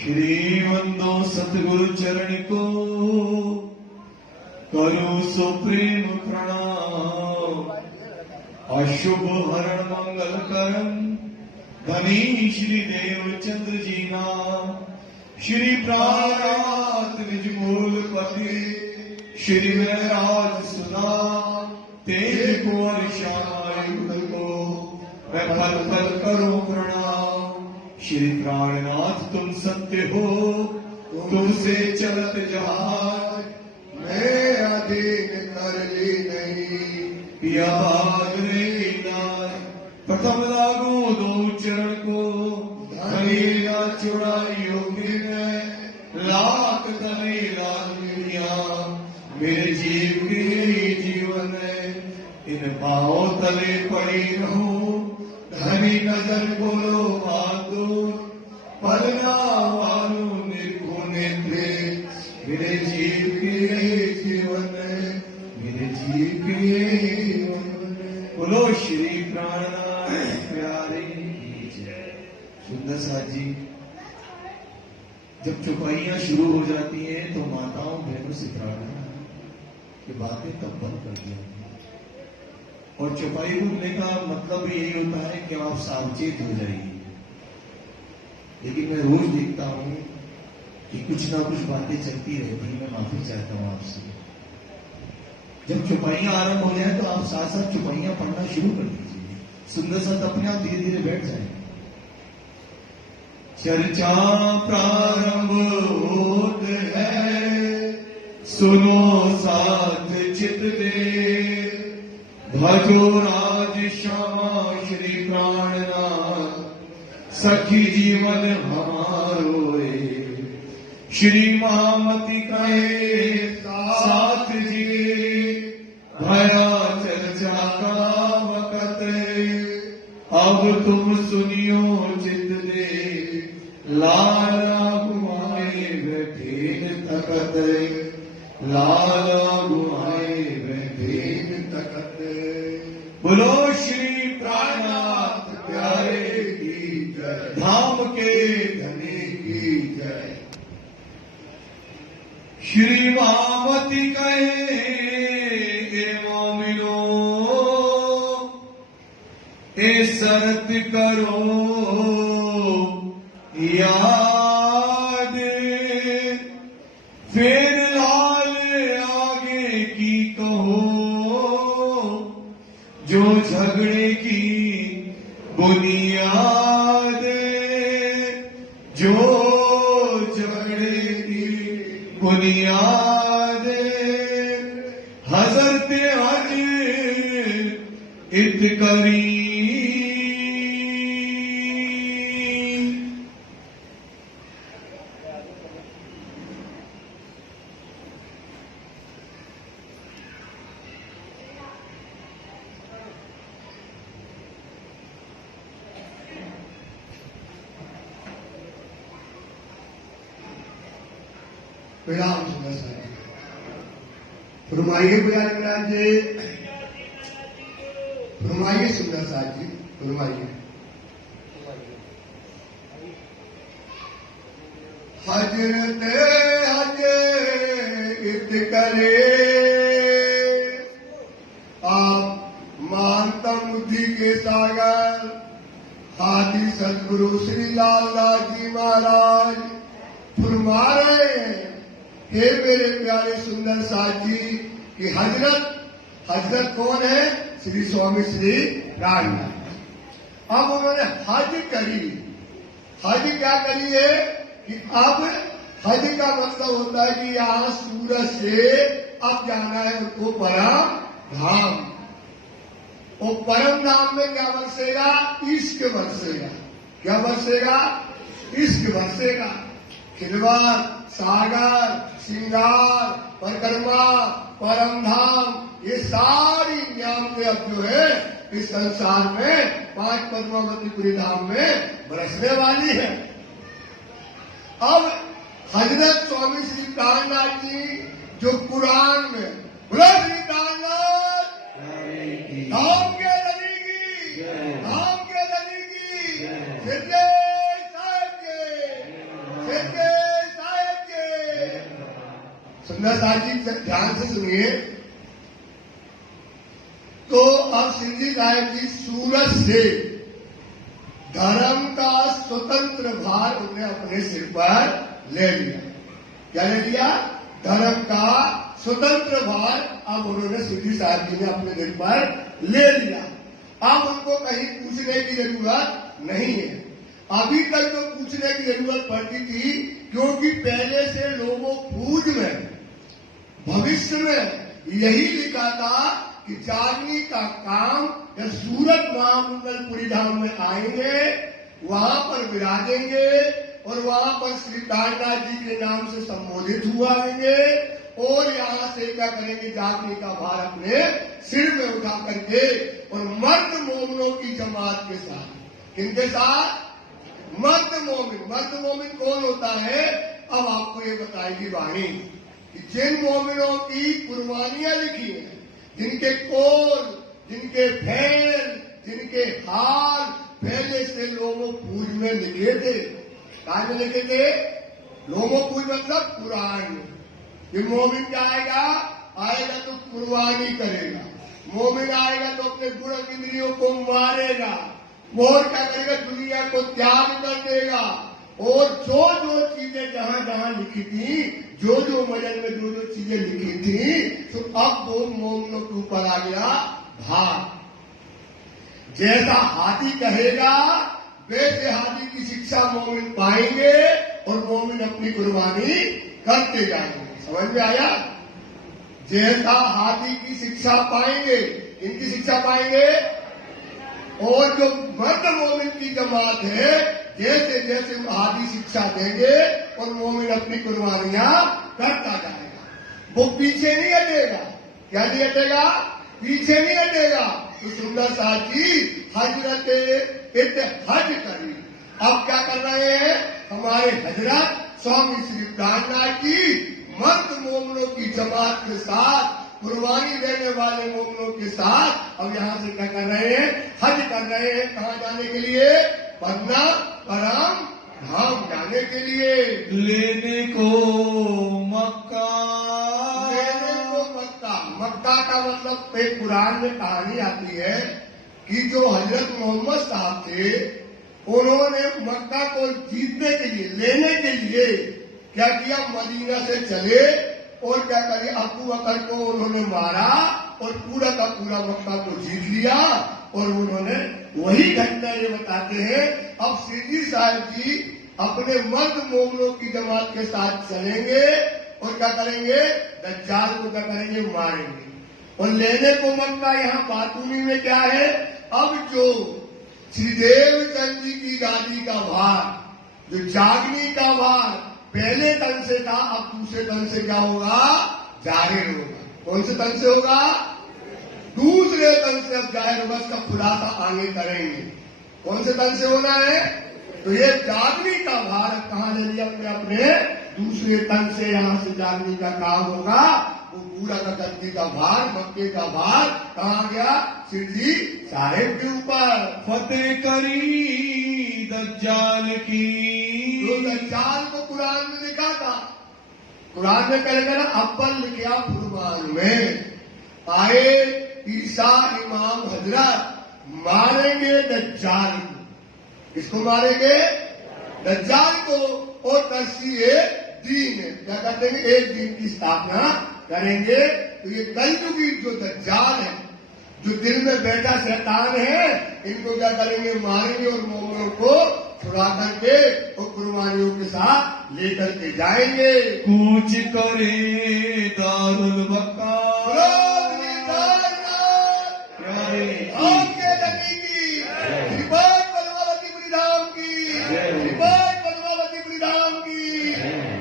श्रीमंदो सतगुरु चरण को करो सुप्रीम प्रणाम। अशुभ हरण मंगल करम धनी श्री देवचंद्र जी नाम। श्री प्राणात निज मूल पति श्री महराज सुना। तेज कुंवर श्यामायुध को मैं पल पल करूं प्रणाम। श्री प्राणनाथ तुम सत्य हो तुमसे चलत जहाज। मैं अधीन कर ली नहीं पिया भागने नाथ। प्रथम लागू दो चरण को धनी ना चुड़ाई योगी में। लाख धनी लालिया मेरे जीव के जीवन है। इन पाओ तले पड़ी रहूं धनी नजर बोलो बादो। पलना वालू निर्गुणे थे मेरे जीव के जीवन है। मेरे जीव के जीवन बोलो श्री प्राणनाथ प्यारे की जय। सुंदर साथ जी, जब चौपाइयां शुरू हो जाती हैं तो माताओं बहनों से प्रार्थना कि बातें तब बंद कर दिया। और चौपाई बोलने का मतलब भी यही होता है कि आप सावचेत हो जाइए। लेकिन मैं रोज देखता हूं कि कुछ ना कुछ बातें चलती रहती है। मैं माफी चाहता हूं आपसे। जब चौपाइयां आरंभ हो जाए तो आप साथ साथ चौपाइयां पढ़ना शुरू कर दीजिए। सुंदर साथ अपने आप धीरे धीरे बैठ जाए। चर्चा प्रारंभ होत है सुनो साथ चित दे। भजो राज श्यामा श्री प्राणनाथ सखी जीवन हमारो रे। श्री महामती कहे साथ जी भया चर्चा का वक़्त। अब तुम सुनियो चित दे लाला गुआए बैठे तकत। लाला गुआए बैठे तकत। बोलो श्री प्राणनाथ प्यारे की जय। धाम के धनी की जय। श्री महामती कहे मोमिनो ए शरत करो याद। फिर लाल आगे की कहो जो झगड़े की बुनियाद। जो झगड़े की बुनियाद। हजरत हज इत करी। प्रणाम सुंदर साहब। फरमाइए प्यारे प्रधान जी। फरमाइए सुंदर साहब जी फरमाइए। हजरत हज इत करे आप मानता बुद्धि के सागर हाथी सदगुरु श्री लाल दास जी महाराज फरमा रहे हैं। हे मेरे प्यारे सुंदर साथ जी कि हजरत कौन है? श्री स्वामी श्री प्राणनाथ। अब उन्होंने हज करी। हज क्या करी है कि अब हज का मतलब होता है कि यहां सूरज से अब जाना है उनको परम धाम। और परम धाम में क्या बरसेगा? इश्क बरसेगा। क्या बरसेगा? इश्क बरसेगा। खिलवाड़ सागर श्रृंगार परिक्रमा परम धाम ये सारी नियामतें अब जो है इस संसार में 5 पद्मावतीपुरी धाम में बरसने वाली है। अब हजरत स्वामी श्री प्राणनाथ जी जो कुरान में बोलो श्री प्राणनाथ धाम के धनी की सच्चे साहेब के, सच्चे साहेब के। सुंदर साहब जी ध्यान से सुनिए। तो अब सिंधी साहेब जी सूरत से धर्म का स्वतंत्र भार उन्हें अपने सिर पर ले लिया। क्या ले लिया? धर्म का स्वतंत्र भार अब उन्होंने सिंधी साहब जी ने अपने सिर पर ले लिया। अब उनको कहीं पूछने की जरूरत नहीं है। अभी तक तो पूछने की जरूरत पड़ती थी, क्योंकि पहले से लोगों फूज में भविष्य में यही लिखा था कि जागनी का काम या सूरत महामंगलपुरी धाम में आएंगे, वहां पर विराजेंगे और वहां पर श्री कालनाथ जी के नाम से संबोधित हुआ आएंगे और यहाँ से क्या करेंगे? जागनी का भार अपने सिर में उठा करके और मर्द मोमिनों की जमात के साथ। किनके साथ? मर्द मोमिन। मर्द मोमिन कौन होता है? अब आपको ये बताएगी वाणी कि जिन मोमिनों की कुर्बानियां लिखी हैं, जिनके कोल, जिनके फैल, जिनके हार पहले से लोगों पूज में लिखे थे। कहा में लिखे थे? लोगों पूज मतलब कुरान में। ये मोमिन क्या आएगा? आएगा तो कुर्बानी करेगा। मोमिन आएगा तो अपने गुण इंद्रियों को मारेगा और क्या करेगा? दुनिया को त्याग कर देगा। और जो जो चीजें जहां जहां लिखी थी, जो जो मजल में जो जो चीजें लिखी थी, तो अब वो मोमिनों के ऊपर आ गया भार। जैसा हाथी कहेगा वैसे हाथी की शिक्षा मोमिन पाएंगे और मोमिन अपनी कुर्बानी करते जाएंगे। समझ में आया? जैसा हाथी की शिक्षा पाएंगे, इनकी शिक्षा पाएंगे। और जो मर्द मोमिन की जमात है, जैसे जैसे हाथी शिक्षा देंगे और मोमिन अपनी कुर्बानियां करता जाएगा। वो पीछे नहीं हटेगा। क्या नहीं हटेगा? पीछे नहीं हटेगा। तो सुंदर साहब जी हजरत हज करी। अब क्या कर रहे हैं? हमारे हजरत स्वामी श्री कालनाथ जी मर्द मोमिनों की जमात के साथ, कुर्बानी देने वाले मोमिनों के साथ अब यहाँ से क्या कर रहे हैं? हज कर रहे हैं। कहाँ जाने के लिए? पटना परम धाम जाने के लिए। लेने को मक्का। लेने को मक्का। मक्का का मतलब एक कुरान में कहानी आती है कि जो हजरत मोहम्मद साहब थे, उन्होंने मक्का को जीतने के लिए, लेने के लिए क्या किया? मदीना से चले और क्या करे? अबू बकर को उन्होंने मारा और पूरा का पूरा मक्का को जीत लिया। और उन्होंने वही घटना ये बताते हैं। अब सिद्दी साहब जी अपने मर्द मोमिनों की जमात के साथ चलेंगे और क्या करेंगे? दज्जाल को क्या करेंगे? मारेंगे। और लेने को मक्का यहाँ बातूनी में क्या है? अब जो श्रीदेव चंद जी की गादी का भार, जो जागनी का भार पहले तन से था, अब दूसरे तन से क्या होगा? जाहिर होगा। कौन से तन से होगा? दूसरे तन से अब जाहिर होगा। इसका खुलासा आगे करेंगे। कौन से तन से होना है? तो ये जागनी का भार कहाँ ले लिया? अपने दूसरे तन से यहाँ से जागनी का काम होगा। वो पूरा का गद्दी का भार, मक्के का भार कहाँ गया? सिद्दी साहेब के ऊपर। फतेह करी दज्जाल की। जो दज्जाल को कुरान में लिखा था, कुरान में कह ना अव्वल लिखा फुरमान में आए ईसा इमाम हजरत मारेंगे दज्जाल को। किसको मारेंगे? दज्जाल को। और तस्सीए दीन है, क्या करते हैं? एक दिन की स्थापना करेंगे। तो ये कलयुगी जो दज्जाल है, जो दिल में बैठा शैतान है, इनको क्या करेंगे? मारेंगे और मोमिनों को छुड़ा करके और कुर्बानियों के साथ लेकर के जाएंगे। कूच करे दारुल बक्का। आपके नबी की श्रीपाद पद्मावती धाम की, श्रीपाद पद्मावती धाम की,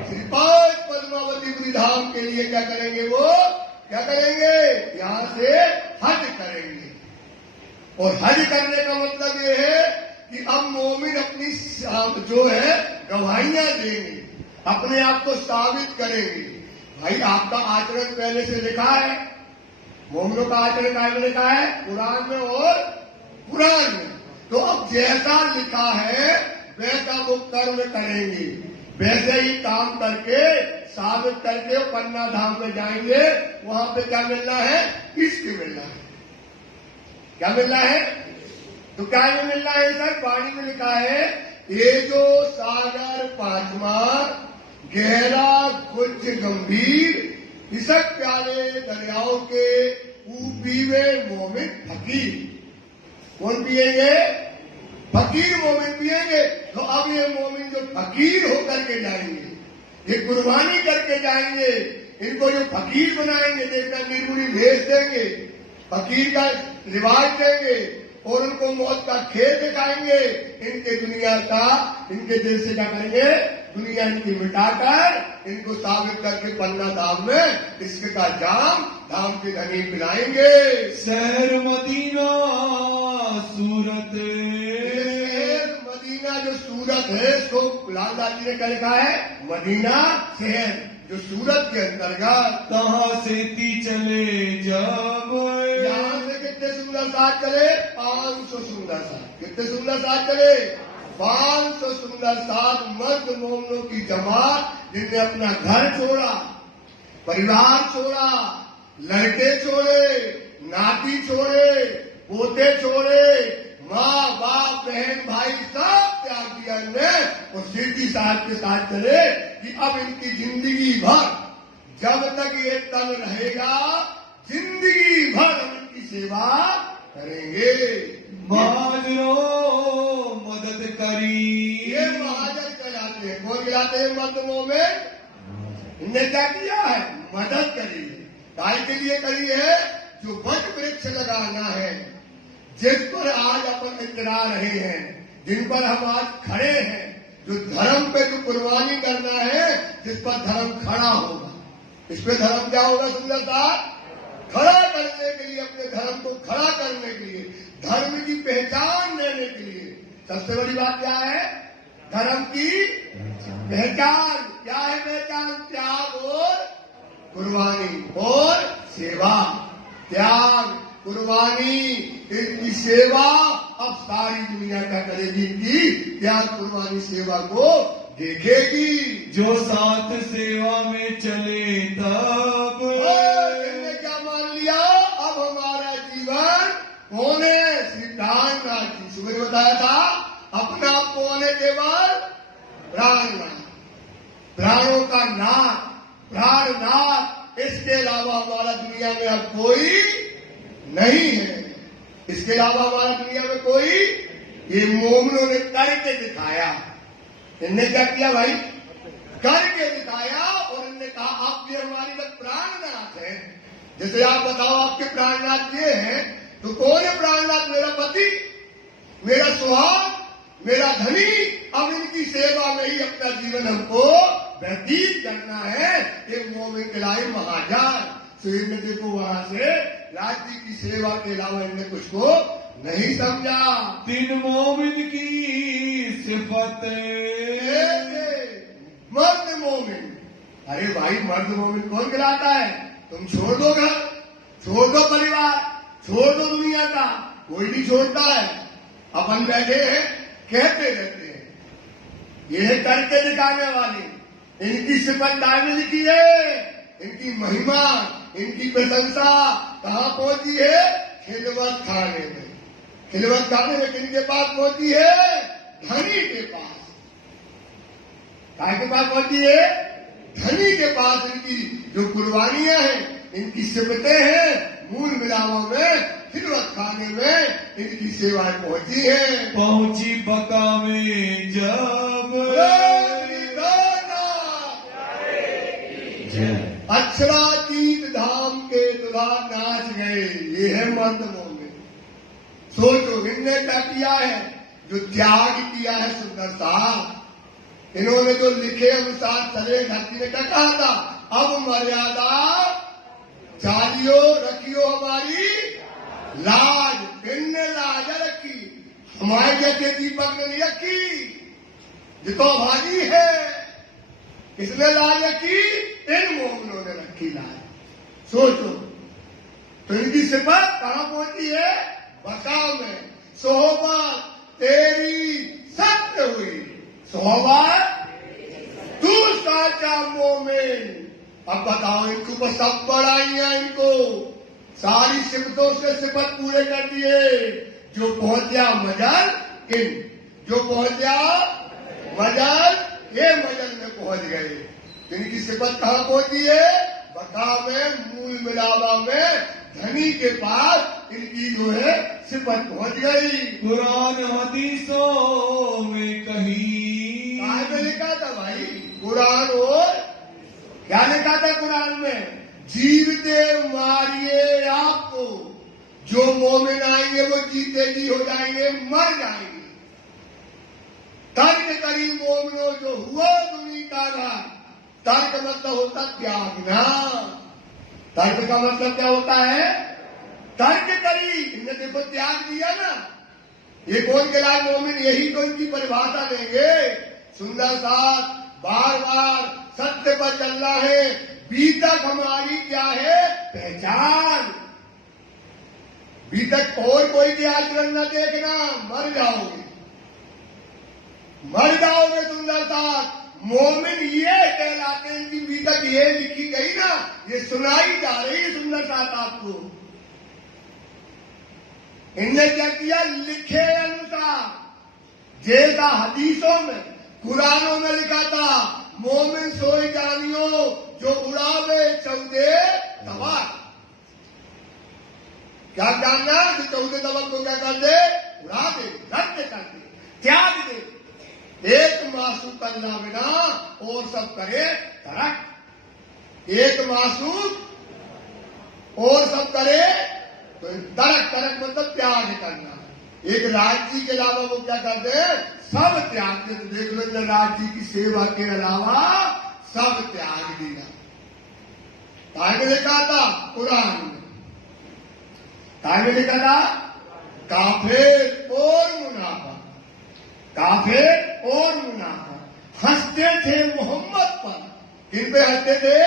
श्रीपाद पद्मावती धाम के लिए क्या करेंगे? वो क्या करेंगे? यहाँ से हज करेंगे। और हज करने का मतलब ये है कि अब मोमिन अपनी जो है गवाहियां देंगे, अपने आप को साबित करेंगे। भाई आपका आचरण पहले से लिखा है, मोमिनों का आचरण कहाँ में लिखा है? कुरान में और कुरान में। तो अब जैसा लिखा है वैसा वो कर्म करेंगे, वैसे ही काम करके साबित करके वो पन्ना धाम में जाएंगे। वहां पे क्या मिलना है? इश्क मिलना है। क्या मिलना है? तो क्या में मिलना है सर? वाणी में लिखा है, ये जो सागर पांचवा गहरा गुज गंभीर इसक प्यारे दरियाओं के पीवे मोमिन फकीर। कौन पिएंगे? फकीर मोमिन पिएंगे। तो अब ये मोमिन जो फकीर होकर के जाएंगे, ये कुर्बानी करके जाएंगे, इनको जो फकीर बनाएंगे, देखना निर्गुणी भेज देंगे, फकीर का रिवाज देंगे और उनको मौत का खेल दिखाएंगे। इनके दुनिया का, इनके दिल से क्या करेंगे? दुनिया इनकी मिटाकर इनको साबित करके पन्ना धाम में इश्क का जाम धाम के धनी पिलाएंगे। शहर मदीना सूरत, मदीना जो सूरत है, इसको लालदास जी ने क्या लिखा है? मदीना शहर जो सूरत के अंतर्गत। कहाँ से ती चले जब, यहाँ से कितने सुंदर साथ चले? 500 सुंदर साथ। कितने सुंदर साथ चले? 500 सुंदर साथ मर्द मोमनों की जमात, जिनने अपना घर छोड़ा, परिवार छोड़ा, लड़के छोड़े, नाती छोड़े, पोते छोड़े, माँ बाप बहन भाई सब त्याग दिया ने और सीधी साथ के साथ चले कि अब इनकी जिंदगी भर, जब तक ये तन रहेगा, जिंदगी भर हम इनकी सेवा करेंगे। महाजनो मदद करी। ये महाजन कहलाते हैं। कौन कहलाते हैं? मर्दों में इनने क्या किया है? मदद करी है। काय के लिए करी है? जो वट वृक्ष लगाना है, जिस पर आज अपन इतरा रहे हैं, जिन पर हम आज खड़े हैं, जो धर्म पे जो कुर्बानी करना है, जिस पर धर्म खड़ा होगा। इस पे धर्म क्या होगा? सुंदरता खड़ा करने के लिए, अपने धर्म को खड़ा करने के लिए, धर्म की पहचान देने के लिए सबसे बड़ी बात क्या है? धर्म की पहचान। क्या है पहचान? त्याग और कुर्बानी और सेवा। त्याग, कुर्बानी, इनकी सेवा। अब सारी दुनिया क्या करेगी? इनकी त्याग, कुर्बानी, सेवा को देखेगी। जो साथ सेवा में चले तब, इनने क्या मान लिया? अब हमारा जीवन कौन है? श्री प्राणनाथ जी। सुबह बताया था, अपना आपको होने के बाद प्राणनाथ, प्राणों का नाथ, प्राणनाथ। इसके अलावा हमारा दुनिया में अब कोई नहीं है। इसके अलावा हमारा दुनिया में कोई, ये मोमनों ने करके दिखाया। इनने क्या किया भाई? करके दिखाया। और इनने कहा आप ये हमारी तक प्राणनाथ है। जैसे आप बताओ आपके प्राणनाथ ये हैं, तो कौन है प्राणनाथ? मेरा पति, मेरा सुहाग, मेरा धनी। अब इनकी सेवा में ही अपना जीवन हमको व्यतीत करना है। ये मोमिन कहलाए महाजन। तो इनने देखो वहां से राज्य की सेवा के अलावा इनने कुछ को नहीं समझा। तीन मोमिन की सिफत, मर्द मोमिन। अरे भाई, मर्द मोमिन कौन कहलाता है? तुम छोड़ दो घर, छोड़ दो परिवार, छोड़ दो दुनिया का, कोई नहीं छोड़ता है। अपन बैठे हैं, कहते रहते हैं, ये है करके दिखाने वाले। इनकी सिफत में लिखी है, इनकी महिमा, इनकी प्रशंसा कहाँ पहुंची है? खिलवत खाने में। खिलवत खाने में किनके पास पहुंची है? धनी के पास। के पास पहुंची है? धनी के पास। इनकी जो कुर्बानियां हैं, इनकी सिफतें हैं, मूल मिलावों में, खिलवत खाने में इनकी सेवाएं पहुंची है। पहुंची बका में जब, अक्षरातीत धाम के दुल्हा नाच गए। ये है मर्द मोमिन। सोचो इनने क्या किया है? जो त्याग किया है सुंदर साहब। इन्होंने जो लिखे अनुसार चले। धरती ने क्या कहा था? अब मर्यादा चालियो, रखियो हमारी लाज। इनने लाज रखी, हमारे जैसे दीपक ने नहीं रखी। जितो भागी है, किसने लाज रखी? इन मोमिनों ने रखी लाज। सोचो तो इनकी सिफत कहां पहुंची है? बका में। सोहबत तेरी सत्य हुई। तौबा तू साचा मोमिन। अब बताओ, इनके ऊपर सब बढ़ाइया, इनको सारी सिफतों से सिफत पूरे कर दिए। जो पहुंच गया मजल इन, जो पहुंच गया मजल, ये मजल में पहुंच गए। इनकी सिफत कहां पहुंची है? बका में, मूल मिलावा में, धनी के पास इनकी जो है सिफत पहुंच गई। कुरान हदीसों में कहीं कहाँ में लिखा था भाई? कुरान और क्या लिखा था कुरान में? जीवते मारिए आपको, जो मोमिन आएंगे वो जीते जी हो जाएंगे, मर जाएंगे। तर्क करी मोमिनो जो हुआ दुनिया का ना। तर्क मतलब होता त्यागना। तर्क का मतलब क्या होता है? तर्क करी, इनने देखो त्याग दिया ना। ये कौन कहलाए मोमिन? यही तो इनकी परिभाषा देंगे। सुंदर साथ बार बार सत्य पर चलना है। बीतक हमारी क्या है? पहचान। बीतक और कोई भी आचरण न देखना, मर जाओगे, मर जाओगे। सुंदर साथ मोमिन ये कहलाते हैं। इनकी बीतक ये लिखी गई ना, ये सुनाई जा रही है सुंदर साथ आपको। इनने क्या किया? लिखे अनुसार जैसा हदीसों में, कुरानों में लिखा था, मोमिन सोई जानियो जो उड़ावे चौदे तबाक। क्या जानना? जो चौदे तबाक को क्या कर दे? उड़ा दे, रद्द कर दे, त्याग दे। एक मासूम करना बिना और सब करे तरक। एक मासूम और सब करे तो तरक। तरक मतलब त्याग करना। एक राज जी के अलावा वो क्या करते हैं? सब त्याग दे। तो देख लो, राज जी की सेवा के अलावा सब त्याग दिया। ताकि लिखा था कुरान में, ताकि लिखा था काफिर और मुनाफा, काफिर और मुनाफा हंसते थे मोहम्मद पर। किन पे हंसते थे?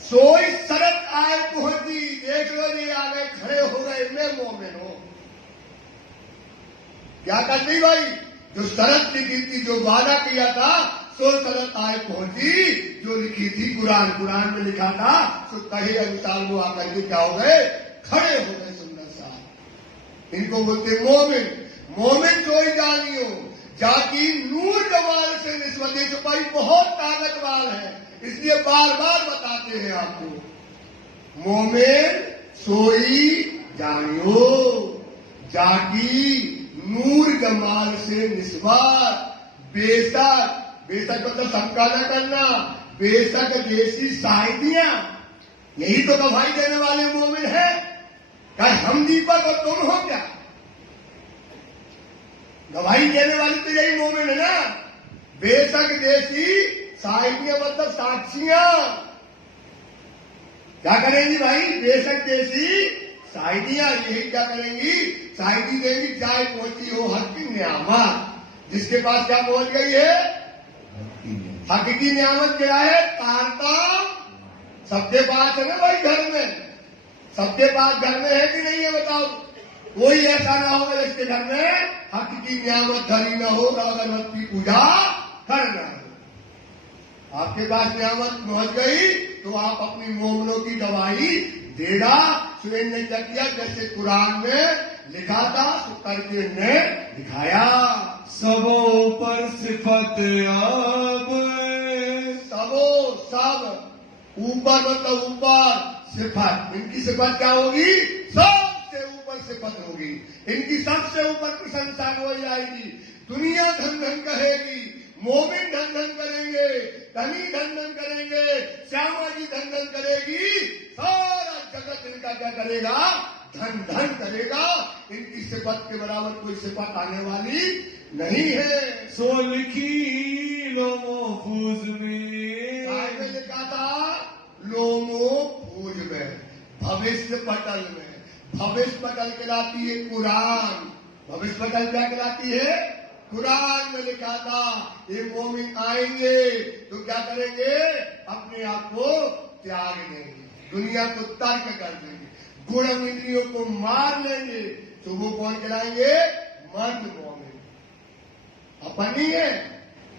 सोई शरत आए पहुंची। देख लो जी, आ गए, खड़े हो गए, मैं मोमिन हूं। क्या करती भाई? जो शरत लिखी थी, जो वादा किया था, सो शरत आए पहुंची। जो लिखी थी कुरान, कुरान में लिखा था, तो कहे अनुसार वो आकर के क्या हो गए? खड़े हो गए। सुंदर सा इनको बोलते मोमिन। मोमिन सोई जानियो जाकी नूर जमाल से निस्बत। ये सिपाही बहुत ताकतवार है, इसलिए बार बार बताते हैं आपको। मोमिन सोई जानियो जाकी नूर जमाल से निस्बत। बेशक, बेशक मतलब सबका न करना, बेशक जैसी शायदियां, यही तो गवाही देने वाले मोमिन है। क्या हम दीपक और तुम हो क्या? गवाही देने वाली तो यही मोमिन है ना। बेशक जैसी शायदियां मतलब साक्षियां। क्या करेंगी भाई? बेशक जैसी शायदियां। यही क्या करेंगी? शायदी देंगी। चाहे पहुंची हो हक की नियामत। जिसके पास क्या पहुंच गई है? हक की नियामत क्या है? तारता सबके पास है ना भाई घर में। सबके पास घर में है कि नहीं है? बताओ। कोई ऐसा ना होगा जिसके घर में हक की नियामत धरी न हो, अगरबत्ती पूजा करना। आपके पास नियामत पहुंच गई तो आप अपनी मोमिनों की गवाही देगा। सुरेन ने क्या किया? जैसे कुरान में लिखा था, तो करके ने दिखाया। सबों पर सिफत अब, सबो सब ऊपर मतलब ऊपर सिफत। इनकी सिफत क्या होगी? सबसे ऊपर सिफत होगी। इनकी सबसे ऊपर प्रशंसा हो जाएगी। दुनिया धन धन कहेगी, मोमिन धन धन करेंगे, धनी धन धन करेंगे, श्यामा जी धन धन करेगी। सारा जगत इनका क्या करेगा? धन धन करेगा। इनकी सिफत के बराबर कोई सिफत आने वाली नहीं है। सो लिखी लो महफूज में, लिखा था लोमो फूज में, भविष्य पटल में। भविष्य पटल कहलाती है कुरान। भविष्य पटल क्या कहलाती है? कुरान में लिखा था ये मोमिन आएंगे तो क्या करेंगे? अपने आप को त्याग देंगे, दुनिया को तर्क कर देंगे, गुण इंद्रियों को मार लेंगे। तो वो कौन कहलाएंगे? मर्द मोमिन। अपन नहीं है,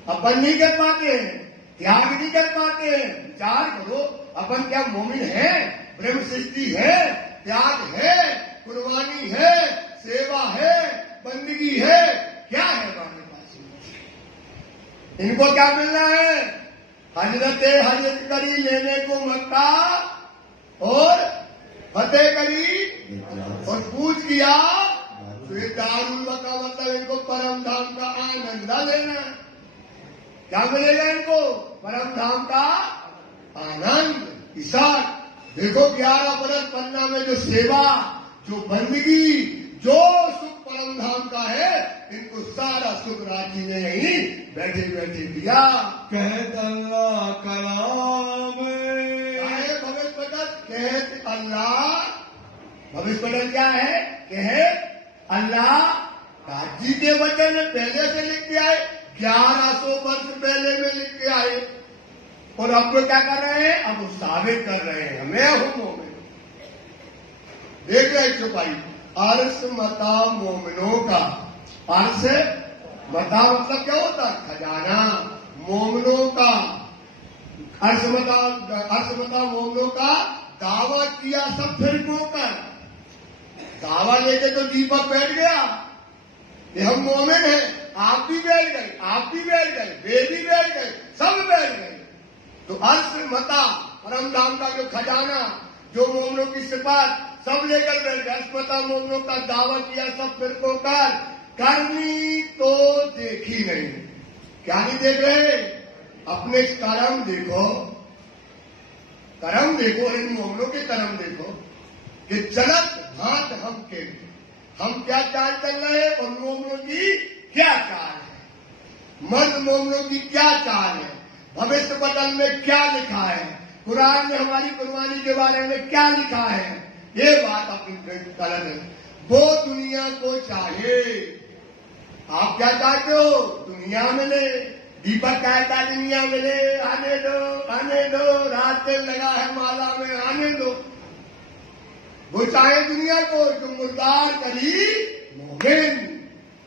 अपन नहीं कर पाते हैं, त्याग नहीं कर पाते हैं। विचार करो, अपन क्या मोमिन है? ब्रह्म सृष्टि है, त्याग है, कुर्बानी है, सेवा है, बंदगी है, क्या है हमारे पास? इनको क्या मिलना है? हजरत करी लेने को मक्का और फतेह करी और पूछ किया तो ये दारुल मक्का मतलब इनको परम धाम का आनंद लेना। क्या मिलेगा इनको? परम धाम का आनंद। ईसाक देखो 11 बरस पन्ना में जो सेवा, जो बंदगी, जो सुख परम धाम का है, इनको सारा सुख राजी ने यही बैठे बैठे दिया। कहत अल्लाह कलाम भविष्य पटल कहत अल्लाह। भविष्य पटल क्या है? कहत अल्लाह। काजी के वचन पहले से लिख के आए, 1100 वर्ष पहले में लिख के आए, और अब वो क्या कर रहे हैं? अब वो साबित कर रहे हैं मैं हूं मोमिन। देख रहे छुपाई अर्श मता मोमिनों का। अर्श मता मतलब क्या होता है? खजाना। मोमिनों का अर्श मता मोमिनों का दावा किया सब फिरकों का। दावा लेके तो दीपक बैठ गया ये हम मोमिन हैं। आप भी बैठ गए, आप भी बैठ गए, वे भी बैठ गए, सब बैठ गए। तो अर्श मता परम धाम का जो खजाना, जो मोमिनों की सिफात, सब लेकर बैठ गए। अर्श मता मोमिनों का दावा किया सब फिरकों का। करनी तो देखी नहीं। क्या नहीं देख रहे? अपने कर्म देखो, कर्म देखो, इन मोमिनों के कर्म देखो कि चलत हाथ हम क्या चाल चल रहे हैं और मोमिनों की क्या चाल है। मर्द मोमिनों की क्या चाल है, भविष्य पटल में क्या लिखा है, कुरान में हमारी कुर्बानी के बारे में क्या लिखा है, ये बात अपनी गलत है। वो दुनिया को चाहे। आप क्या चाहते हो? दुनिया मिले, दीपक कहता दुनिया मिले, आने दो, रात तेल लगा है माला में, आने दो। वो चाहे दुनिया को, जो मुर्दार करी मोमिन।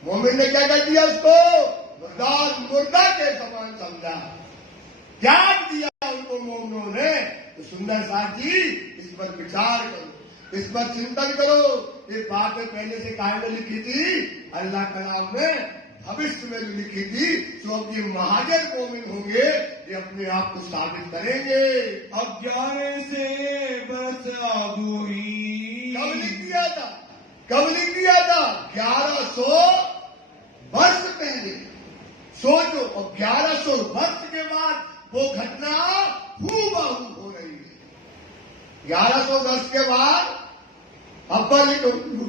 मोमिन ने क्या कर दिया? उसको मुर्दार मुर्दा के समान समझा, त्याग दिया उनको मोमिनों ने। तो सुंदर साथ जी इस पर विचार करो, इस पर चिंतन करो। ये बातें पहले से काहे में लिखी थी? अल्लाह कलाम में, भविष्य में भी लिखी थी। तो अब ये महाजन मोमिन होंगे, ये अपने आप को साबित करेंगे। अब 11 से बरस आगुही। कब लिख दिया था? कब लिख दिया था? 1100 वर्ष पहले। सोचो, और 1100 वर्ष के बाद वो घटना हूबहू हो रही है। 1100 वर्ष के बाद अपन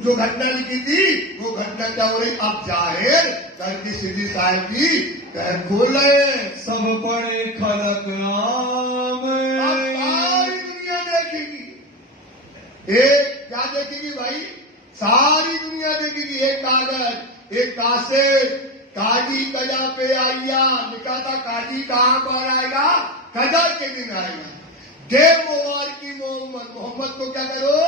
जो घटना लिखी थी, वो घटना क्या हो रही? अब जाहिर करके सीधी साहब की कह खोल रहे, सब पढ़े खलक नाम। सारी दुनिया देखेगी। एक क्या देखेगी भाई? सारी दुनिया देखेगी। एक कागज, एक कासेट, काजी कजा पे आइया लिखा था। काजी कहां पर आएगा? कजा के दिन आएगा। देव मुबारक की मोहम्मद को क्या करो?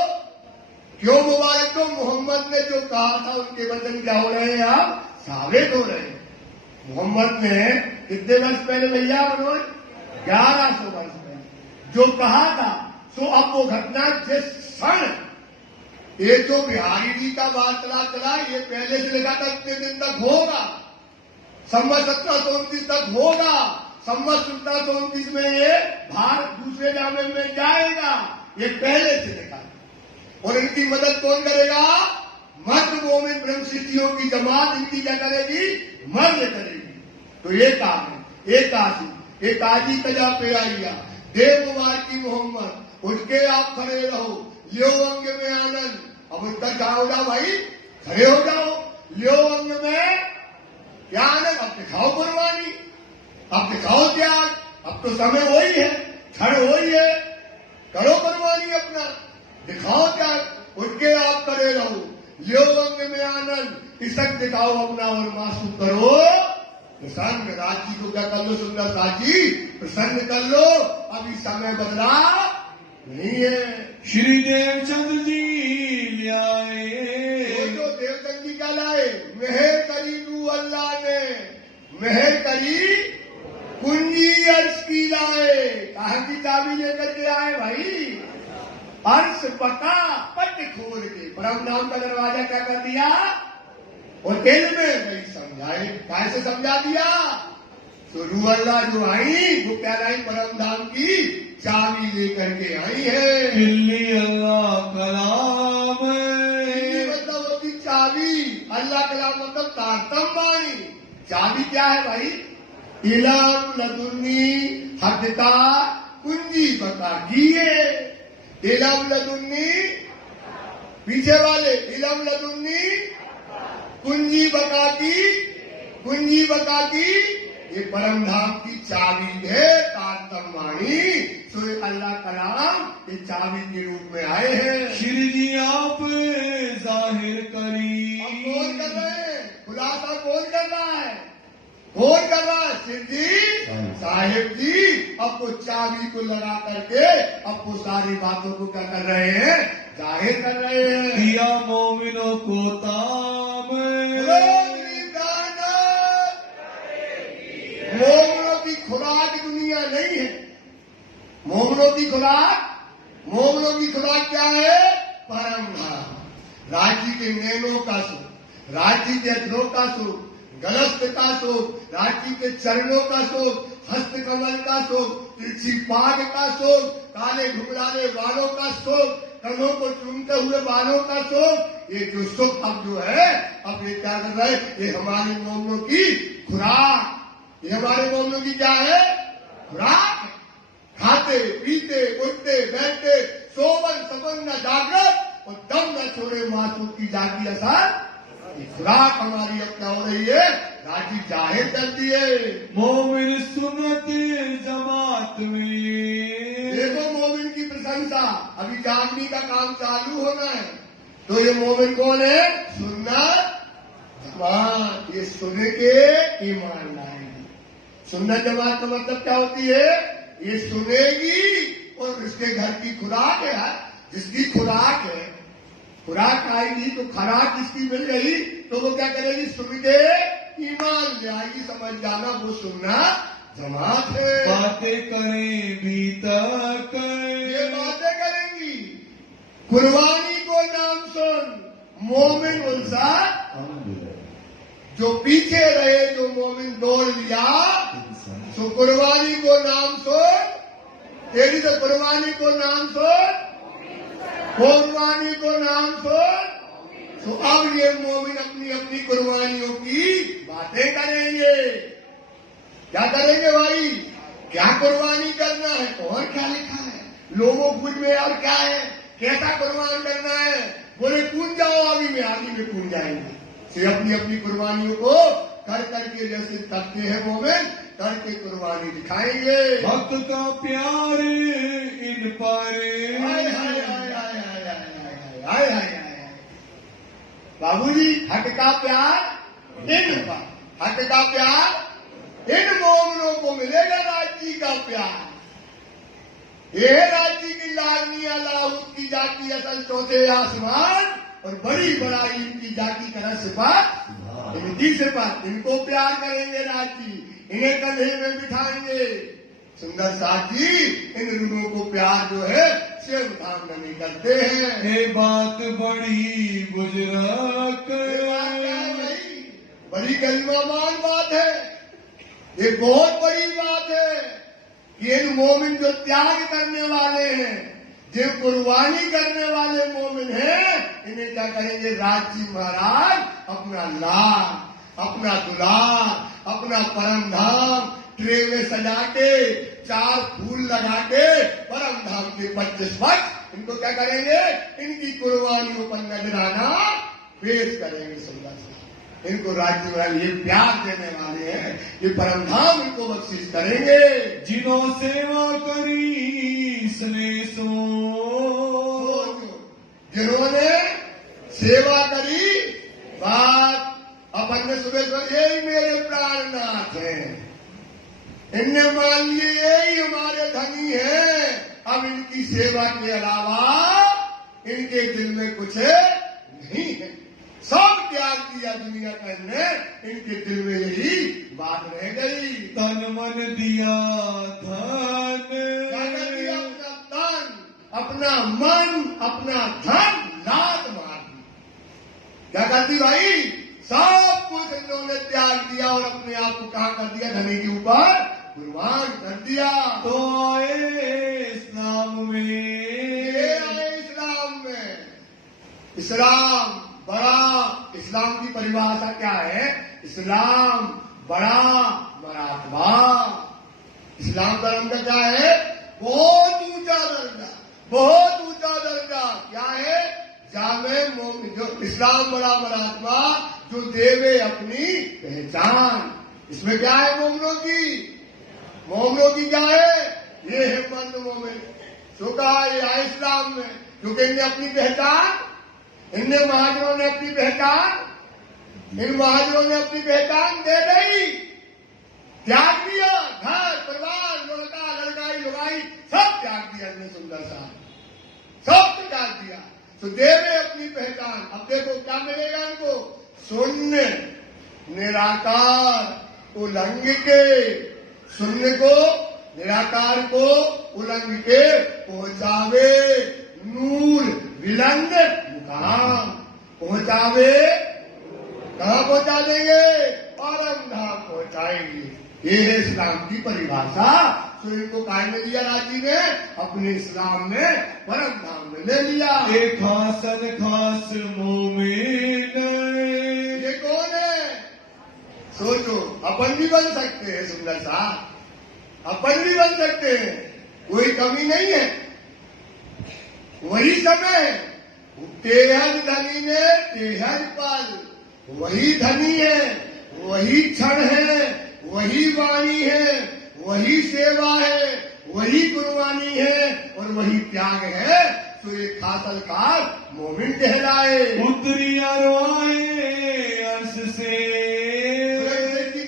क्यों मुबारक को? मोहम्मद ने जो कहा था उनके वचन क्या हो रहे हैं? अब साबित हो रहे हैं। मोहम्मद ने कितने वर्ष पहले भैया? मनोज 1100 वर्ष पहले जो कहा था, सो अब वो घटना जिस क्षण ये जो बिहारी जी का वार्ता चला, ये पहले से लिखा था इतने दिन तक होगा, संवत 1729 तक होगा, संवत 1729 में ये भारत दूसरे जामे में जाएगा, ये पहले से लिखा। और इनकी मदद कौन करेगा? मर्द मोमिन ब्रह्म सिद्धियों की जमात इनकी क्या करेगी? मर्द करेगी। तो ये काम है। एक काशी, एक काजी कजा पे आइया, देव मुबारक की मोहम्मद, उनके आप खड़े रहो, लियो अंग में आनंद। अब उनका क्या हो जाओ भाई? खड़े हो जाओ। लियो अंग में क्या आनंद? अब दिखाओ कुर्बानी, अब दिखाओ त्याग। अब तो समय वही है, क्षण वही है, करो कुर्बानी अपना, दिखाओ त्याग। उनके आप खड़े रहो, लियो अंग में आनंद, इसक दिखाओ अपना और मासूम करो प्रसन्न। राजी को क्या कर लो? सुंदर साजी प्रसन्न कर लो। अभी समय बदला नहीं है। श्री देवचंद्र जी लाए। जो देवचंद जी क्या लाए? मेहर करी नू अल्लाह ने, मेहर करी कुंजी अर्श की लाए। कहाँ की चाबी लेकर के आए भाई? अर्श पता पट खोल के परम धाम का दरवाजा क्या कर दिया? और दिल में नहीं समझाए। कैसे समझा दिया? तो रूह अल्लाह जो आई वो क्या लाई? परम धाम की चाबी लेकर के आई है। किल्ली अल्लाह कलाम मतलब होती चाबी। अल्लाह कलाम मतलब तारतम वाणी। चाबी क्या है भाई? इलम लदुन्नी हकता कुंजी बता दिए। इलम लदुन्नी पीछे वाले इलम लदुन्नी कुंजी बता की। कुंजी बता की ये परम धाम की चाबी है। तारतम वाणी तो अल्लाह कलाम ये चाबी के रूप में आए हैं। श्री जी आप जाहिर करी। अब कौन कर रहे हैं? खुलासा कौन कर रहा है? कौन कर रहा है? सिर जी साहिब जी। अब वो चाबी को लगा करके अब वो सारी बातों को क्या कर रहे हैं? जाहिर कर रहे हैं। दिया मोमिनों को ताम। मोमनों की खुराक दुनिया नहीं है। मोमनों की खुराक क्या है? परम धाम। राज्य के नैनों का सुख, राज्य के अधरों का सुख, गलस्त का सुख, राज्य के चरणों का सुख, हस्त कमल का सुख, तिरछी पाग का सुख, काले घुमलाने वालों का सुख, कनों को चूमते हुए वालों का सुख। ये जो सुख अब जो है अब ये क्या कर रहा है? ये हमारे मोमनों की खुराक। ये हमारे मोमनों की क्या है? खुराक। खाते पीते उठते बैठते सोवन सपन न जागृत और दम न छोड़े मासूम की जागी असर। ये खुराक हमारी अब क्या हो रही है? राजी जाहिर करती है। मोमिन सुन्नत जमात में। देखो मोमिन की प्रशंसा। अभी जागने का काम चालू होना है। तो ये मोमिन कौन है? सुन्नत जमात। ये सुने के ईमान लाएगी। सुन्नत जमात का मतलब क्या होती है? ये सुनेगी और इसके घर की खुराक है। जिसकी खुराक है, खुराक आएगी तो खुराक जिसकी मिल गई तो वो क्या करेगी? सुन के ईमान ले आएगी। समझ जाना वो सुनना जमात है। बातें करें भी तक। ये बातें करेंगी। कुर्बानी को नाम सुन। मोमिन उनसा जो पीछे रहे, जो मोमिन दौड़ लिया, तो कुर्बानी को नाम सुन। तेरी तो कुर्बानी को नाम सुन। कुर्बानी को नाम सुन। तो अब ये मोमिन अपनी अपनी कुर्बानियों की बातें करेंगे। क्या करेंगे भाई? क्या कुर्बानी करना है और क्या लिखा है लोगों कुछ में और क्या है? कैसा कुर्बान करना है? बोले कूद जाओ आगे में, आगे में कूद जाएंगे। से अपनी अपनी कुर्बानियों को कर करके जैसे तकते हैं मोमिन करके कुर्बानी दिखाएंगे। भक्त का प्यार इन पर। बाबूजी हक का प्यार इन पर। हक का प्यार इन मोमिनों को मिलेगा। राज्य का प्यार ये राज्य की लाडनिया लाहौत की जाति असल चौथे आसमान और बड़ी बड़ाई इनकी जाति का सिफात इनकी सिफात। इनको प्यार करेंगे राज्य। इन्हें कंधे में बिठाएंगे। सुंदर साथ जी इन रूहों को प्यार जो है शिव धाम नहीं करते हैं। ये बात बड़ी बुजुर्ग। बड़ी गरिमामान बात है। ये बहुत बड़ी बात है। ये मोमिन जो त्याग करने वाले हैं, जो कुर्बानी करने वाले मोमिन हैं, इन्हें क्या करेंगे? राज्य महाराज अपना लाल, अपना दुलार, अपना परम धाम ट्रे में सजा के 4 फूल लगा के परम धाम के 25 वर्ष इनको क्या करेंगे? इनकी कुर्बानियों पर नजराना पेश करेंगे। सुंदर से इनको राज्य में ये प्यार देने वाले हैं। ये परम धाम इनको बख्शिश करेंगे। जिन्हों सेवा करी स्नेसो। जिन्होंने सेवा करी बात अपन ने सुबह यही मेरे प्राणनाथ हैं। इनने मान लिए यही हमारे धनी है। अब इनकी सेवा के अलावा इनके दिल में कुछ नहीं है। सब त्याग दिया दुनिया करने, इनके दिल में यही बात रह गई। तन मन दिया धन, क्या कर दिया? अपना तन, अपना मन, अपना धन लात मार दी। क्या कर दी भाई? सब कुछ इन्होंने त्याग दिया और अपने आप को कहा कर दिया? धनी के ऊपर कुर्बान कर दिया। तो आए इस्लाम में, ये आए इस्लाम में। इस्लाम बड़ा, इस्लाम की परिभाषा क्या है? इस्लाम बड़ा मरातबा। इस्लाम धर्म का क्या है? बहुत ऊंचा दर्जा, बहुत ऊंचा दर्जा। क्या है? जामे मोमिन, जो इस्लाम बड़ा मरातबा, जो देवे अपनी पहचान। इसमें क्या है? मोमिनों की क्या है? ये है मंद मोमिन। जो कहा ये आए इस्लाम में, क्योंकि इनने अपनी पहचान, इनने महाजरों ने अपनी पहचान, इन महाजरों ने अपनी पहचान दे दी, त्याग दिया। घर परिवार, लड़का लड़काई लुगाई सब त्याग दिया इनने। सुंदर सा सब त्याग दिया। तो देवे अपनी पहचान। अब देखो क्या मिलेगा इनको? शून्य निराकार उलंघ के, शून्य को निराकार को उलंघ के पहुंचावे नूर विलंग मुकाम। पहुंचावे, कहां पहुंचा देंगे? परम धाम पहुंचाएंगे। ये है इस्लाम की परिभाषा। तो इनको काय में दिया? राजी ने अपने इस्लाम में परम धाम में ले लिया। एक खासन खास मोमिन। ये कौन है? सोचो, अपन भी बन सकते हैं। सुंदर सा अपन भी बन सकते हैं, कोई कमी नहीं है। वही समय, तेहर धनी ने तेहर पल, वही धनी है, वही क्षण है, वही वाणी है, वही सेवा है, वही कुर्बानी है और वही त्याग है। तो ये खासल खास मोमिन कहलाए। उतरी अरवाए अर्श से,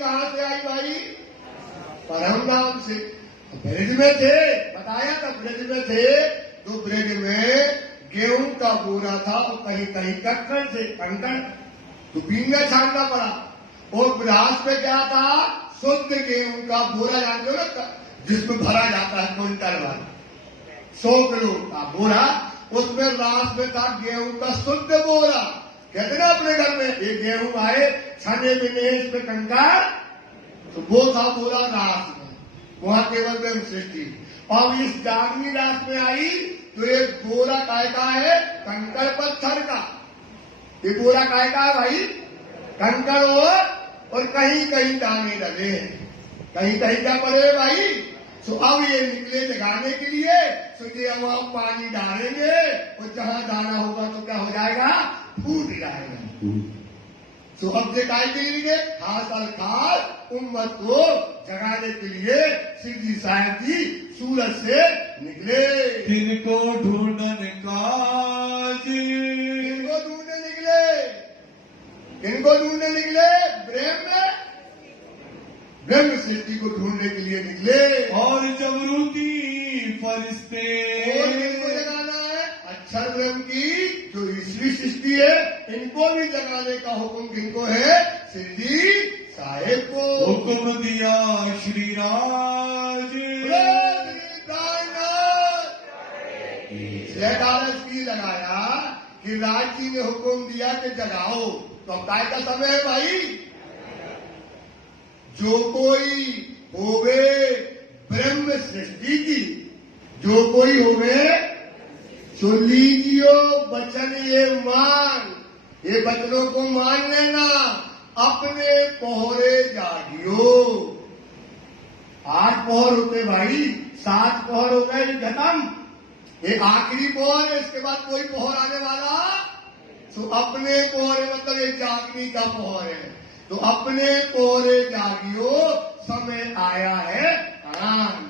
कहां से आई भाई? परम धाम से। ब्रज में थे, बताया था ब्रज में थे। तो ब्रज में गेहूं का बोरा था और कहीं कहीं कंकड़ से कंकड़, तो बीन में छानना पड़ा। और ब्रास में क्या था? शुद्ध गेहूं का बोरा, जानते हो ना, जिसमें भरा जाता है क्विंटल वाला 100 किलो का बोरा। उसमें रास में था गेहूं का शुद्ध बोरा। कहते ना अपने घर में ये गेहूं आए छाने में नहीं, इसमें कंकार, तो वो था बोरा रास में। वहां केवल ब्रह्म सृष्टि। अब इस डागनी रास में आई तो ये बोरा काय का है? कंकड़ पत्थर का। ये बोरा काय का है भाई? कंकड़ और कहीं कहीं दाने डले हैं, कहीं कहीं क्या पड़े भाई? तो अब ये निकले जगाने के लिए, तो ये वहां पानी डालेंगे और जहां दाना होगा तो क्या हो जाएगा? फूट जाएगा। तो अब जगाए के लिए खास खास उम्मत को जगाने के लिए शिवजी साहब जी सूरज से निकले। किनको ढूंढन काज, किनको ढूंढने निकले? किनको ढूंढने निकले? ब्रह्म सृष्टि को ढूंढने के लिए निकले। और जबरूती फरिश्ते, और किनको जगाना है? अक्षर ब्रह्म की जो ईश्वरी सृष्टि है, इनको भी जगाने का हुक्म किनको है? शिवजी साहेब को। हुक्म दिया श्री राज, जयकारस की लगाया कि राज जी ने हुक्म दिया कि जगाओ। तो अब काय का समय है भाई? जो कोई होवे ब्रह्म सृष्टि की, जो कोई होवे, सुन लीजियो वचन ये मान, ये वचनों को मान लेना। अपने पहरे जागियो। 8 पहर होते भाई, 7 पहर हो गए खत्म। ये आखिरी पहर है, इसके बाद कोई पहर आने वाला। तो अपने पहरे मतलब ये जागनी का पहर है। तो अपने पहरे जागियो, समय आया है आन।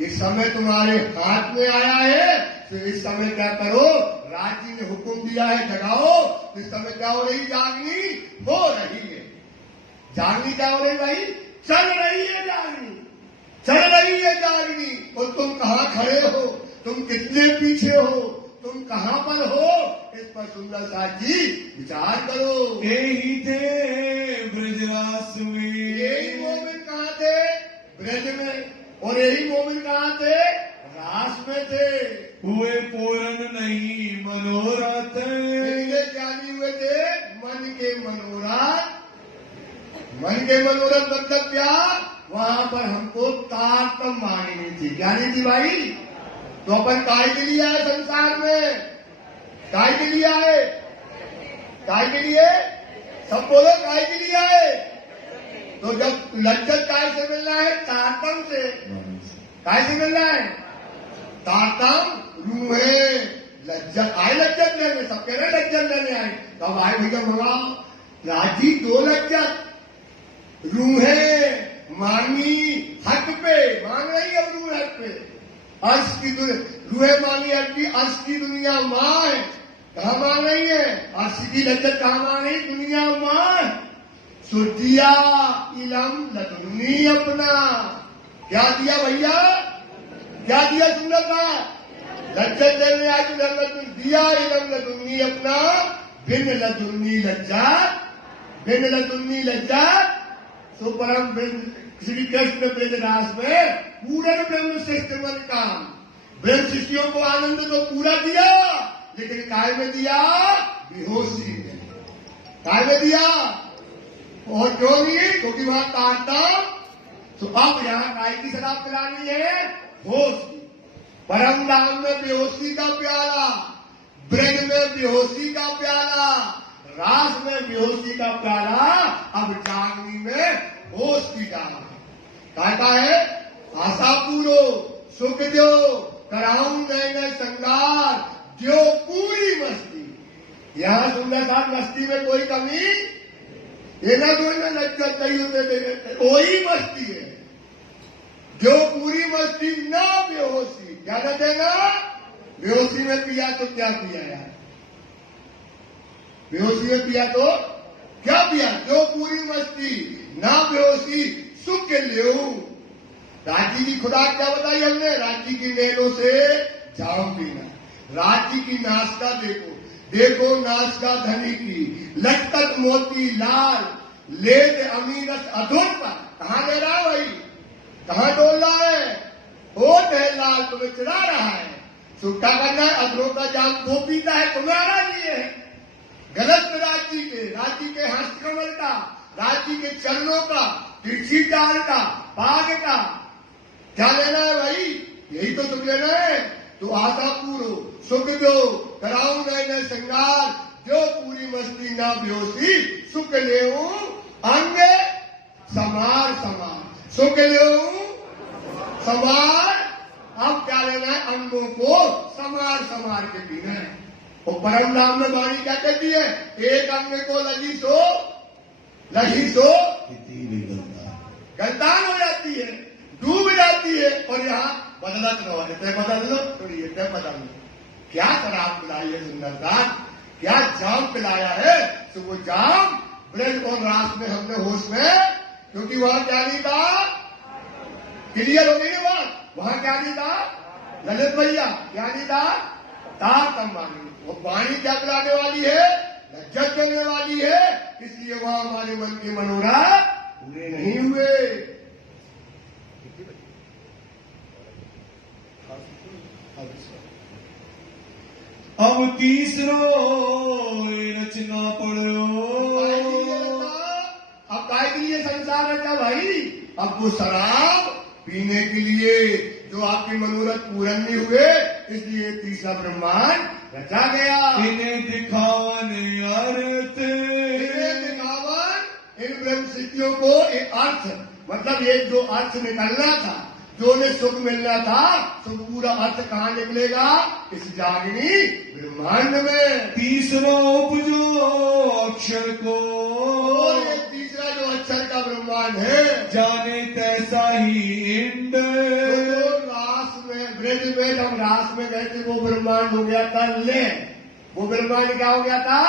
ये समय तुम्हारे हाथ में आया है। तो इस समय क्या करो? राज जी ने हुक्म दिया है जगाओ। तो इस समय क्या हो रही? जागनी हो रही है। जागनी क्या हो रही भाई? चल रही है जागनी, चल रही है जागनी। और तुम कहां खड़े हो? तुम कितने पीछे हो? तुम कहाँ पर हो, इस पर सुंदर साथ जी विचार करो। यही थे ब्रजरास में, यही मोमिन कहाँ थे? ब्रज में। और यही मोमिन कहाँ थे? रास में थे। हुए पूर्ण नहीं मनोरथ, इनके ज्ञानी हुए थे मन के मनोरथ। मन के मनोरथ मतलब क्या? वहां पर हमको तारतम मांगनी थी। क्या नहीं थी भाई? तो अपन काय के लिए आए संसार में? काय के लिए आए? काय के लिए? सब बोलो काय के लिए आए? तो जब लज्जत काय से मिलना है? तारतम से। काय से मिलना है? तारतम रूहे लज्जत आए, लज्जत लेने। सब कह रहे लज्जत लेने आए। तब आए भैया मंगाओ राजी, दो लज्जत रूहे मांगी हक पे, मांग रही है रूह हक पे। अर्श की रूहे मांगी हक की, अर्श की दुनिया मां है। कहाँ मांग रही है? अर्श की लज्जत कहाँ मांग रही? दुनिया मां। सो दिया इलम लदुन्नी अपना। क्या दिया भैया? क्या दिया? सुंदरता लज्जत लेने आए तो दिया इलम लदुन्नी अपना। बिन लदुन्नी लज्जत, बिन लदुन्नी लज्जत। सो परम श्री कृष्ण ब्रजरास में पूर्ण ब्रह्म श्रेष्ठ मन काम। ब्रह्म शिष्यों को आनंद तो पूरा दिया, लेकिन काय में दिया? बेहोशी में। काय में दिया? और क्यों नहीं? क्योंकि वहां तारता। तो अब यहाँ काय की शराब पिलानी है? होश की। परम धाम में बेहोशी का प्याला, ब्रज में बेहोशी का प्याला, रास में बेहोशी का प्याला, अब जागनी में होश की डाल। कहता है आशा पूरो सुख दो, कराऊं नए श्रृंगार, जो पूरी मस्ती। यहां सुंदर साथ मस्ती में कोई कमी ये ना कोई ना लज्जत नहीं होते, वही मस्ती है जो पूरी मस्ती ना बेहोशी। क्या न देना? बेहोशी में पिया तो क्या पिया यार? बेहोशी में पिया तो क्या पिया? जो पूरी मस्ती ना बेहोशी सुख के ले। राज्य की खुराक क्या बताई हमने? राज्य की नैनों से जाम पीना। राज्य की नाश्ता देखो, देखो नाश्ता धनी की, लटकत मोती लाल, लेद अमीरस अधूर पर। कहाँ ले रहा है भाई? कहाँ डोल रहा है? होत है लाल, तुम्हें चिढ़ा रहा है। सुट्टा करना है, अधरों का जाम वो पीता है, तुम्हें आना लिए है। गलत राज्य के हस्तकमल का, राज्य के चरणों का, तिरछी डाल का, बाघ का क्या लेना है भाई? यही तो सुख लेना है। तो आशा पूरो सुख दो, कराऊं नए श्रृंगार, जो पूरी मस्ती ना बेहोशी, सुख ले अंग समार समार, सुख ले समार। अब क्या लेना है? अंगों को समार समार के पीना है। और परम नाम में वाणी क्या कहती है? एक अंग को लगी सो गलतान हो जाती है, डूब जाती है। और यहाँ बदलत न हो जाते, बदल लो थोड़ी बदल लो। क्या शराब पिलाई है सुंदरता, क्या जाम पिलाया है? तो वो जाम ब्रज और रास में हमने होश में, क्योंकि वहां क्या नहीं था? क्लियर हो गई ना बात? वहां क्या नहीं था ललित भैया? क्या नहीं था? तारतम वाणी। वो वाणी क्या पिलाने वाली है? लज्जत देने वाली है। इसलिए वहां हमारे मन के मनोरथ पूरे नहीं हुए। अब तीसरो रचना पढ़ो। अब काय के लिए संसार रचा भाई? अब वो शराब पीने के लिए जो आपके मनोरथ पूर्ण नहीं हुए, इसलिए तीसरा ब्रह्मांड रचा गया। इन्हें दिखावन अर्थ, इन्हें दिखावन इन ब्रह्म सिद्धियों को एक अर्थ, मतलब ये जो अर्थ निकलना था, जो उन्हें सुख मिलना था, तो पूरा अर्थ कहाँ निकलेगा? इस जागनी ब्रह्मांड में। तीसरा उपजो अक्षर को, और ये तीसरा जो अक्षर का ब्रह्मांड है, जाने तैसा ही इंड। तो रास में, ब्रज में जब रास में गए थे, वो ब्रह्मांड हो गया था ले। वो ब्रह्मांड क्या हो गया था?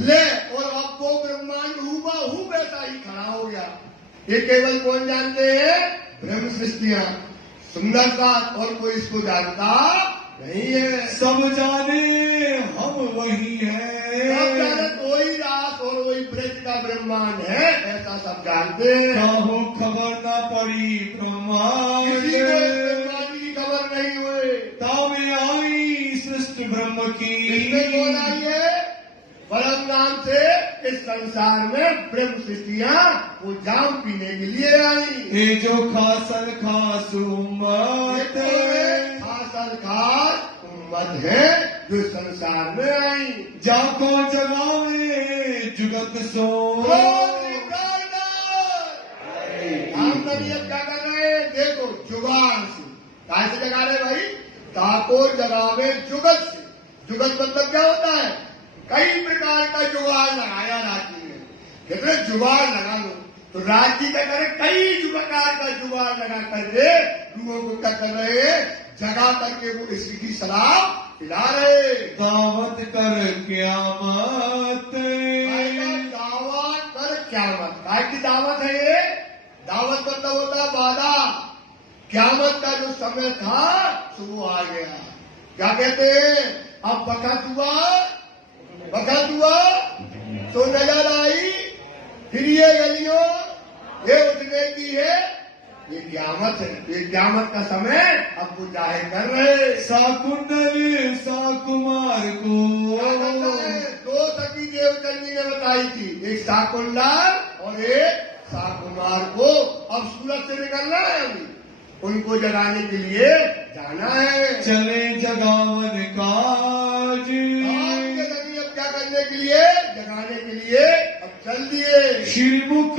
ले। और अब वो ब्रह्मांड हूबहू वैसा ही खड़ा हो गया। ये केवल कौन जानते हैं? ब्रह्म सृष्टियां, सुंदरता। और कोई इसको जानता नहीं है। सब जाने हम वही सब हैं। जानत वही रास और वही ब्रज का ब्रह्मांड है, ऐसा सब जानते हैं। काहू खबर न पड़ी किसी ब्रह्मांड, को इस ब्रह्मांड की खबर नहीं हुई। तावे आई सृष्टि ब्रह्म की। इसमें कौन आई है? परम नाम से इस संसार में ब्रह्म सृष्टियां वो जाम पीने के लिए आई। ये जो खासन खासु मत, खास खास उम्मत है जो संसार में आई। जाको जगावे जुगत सो। हम तभी अब क्या कर रहे हैं? देखो जुगाड़ से, कहा से जगा रहे भाई? ताको जगावे जुगत से। जुगत मतलब क्या होता है? कई प्रकार का जुगाड़ लगाया राज्य में। कहते हैं जुगाड़ लगा लो, तो राज्य क्या करे? कई प्रकार का जुगाड़ लगा करके लोगों को क्या कर रहे हैं? जगा करके वो इसकी शराब पिला रहे। दावत कर क्यामत, दावत कर क्यामत। काय की दावत है ये? दावत मतलब होता है वादा। क्यामत का जो समय था सो वो आ गया। क्या कहते हैं? अब बखत हुआ तो नजर आई, फिर ये गलियों ये उठने की है। ये क्यामत है, ये क्यामत का समय अब वो जाहिर कर रहे। साकुंडल साकुमार को, दो सखी देवकन्नी ने बताई थी, एक साकुंडल और एक साकुमार को। अब सूरत से निकलना है, अभी उनको जगाने के लिए जाना है। चले जगावन काज, अब क्या करने के लिए? जगाने के लिए अब चल दिए। श्रीमुख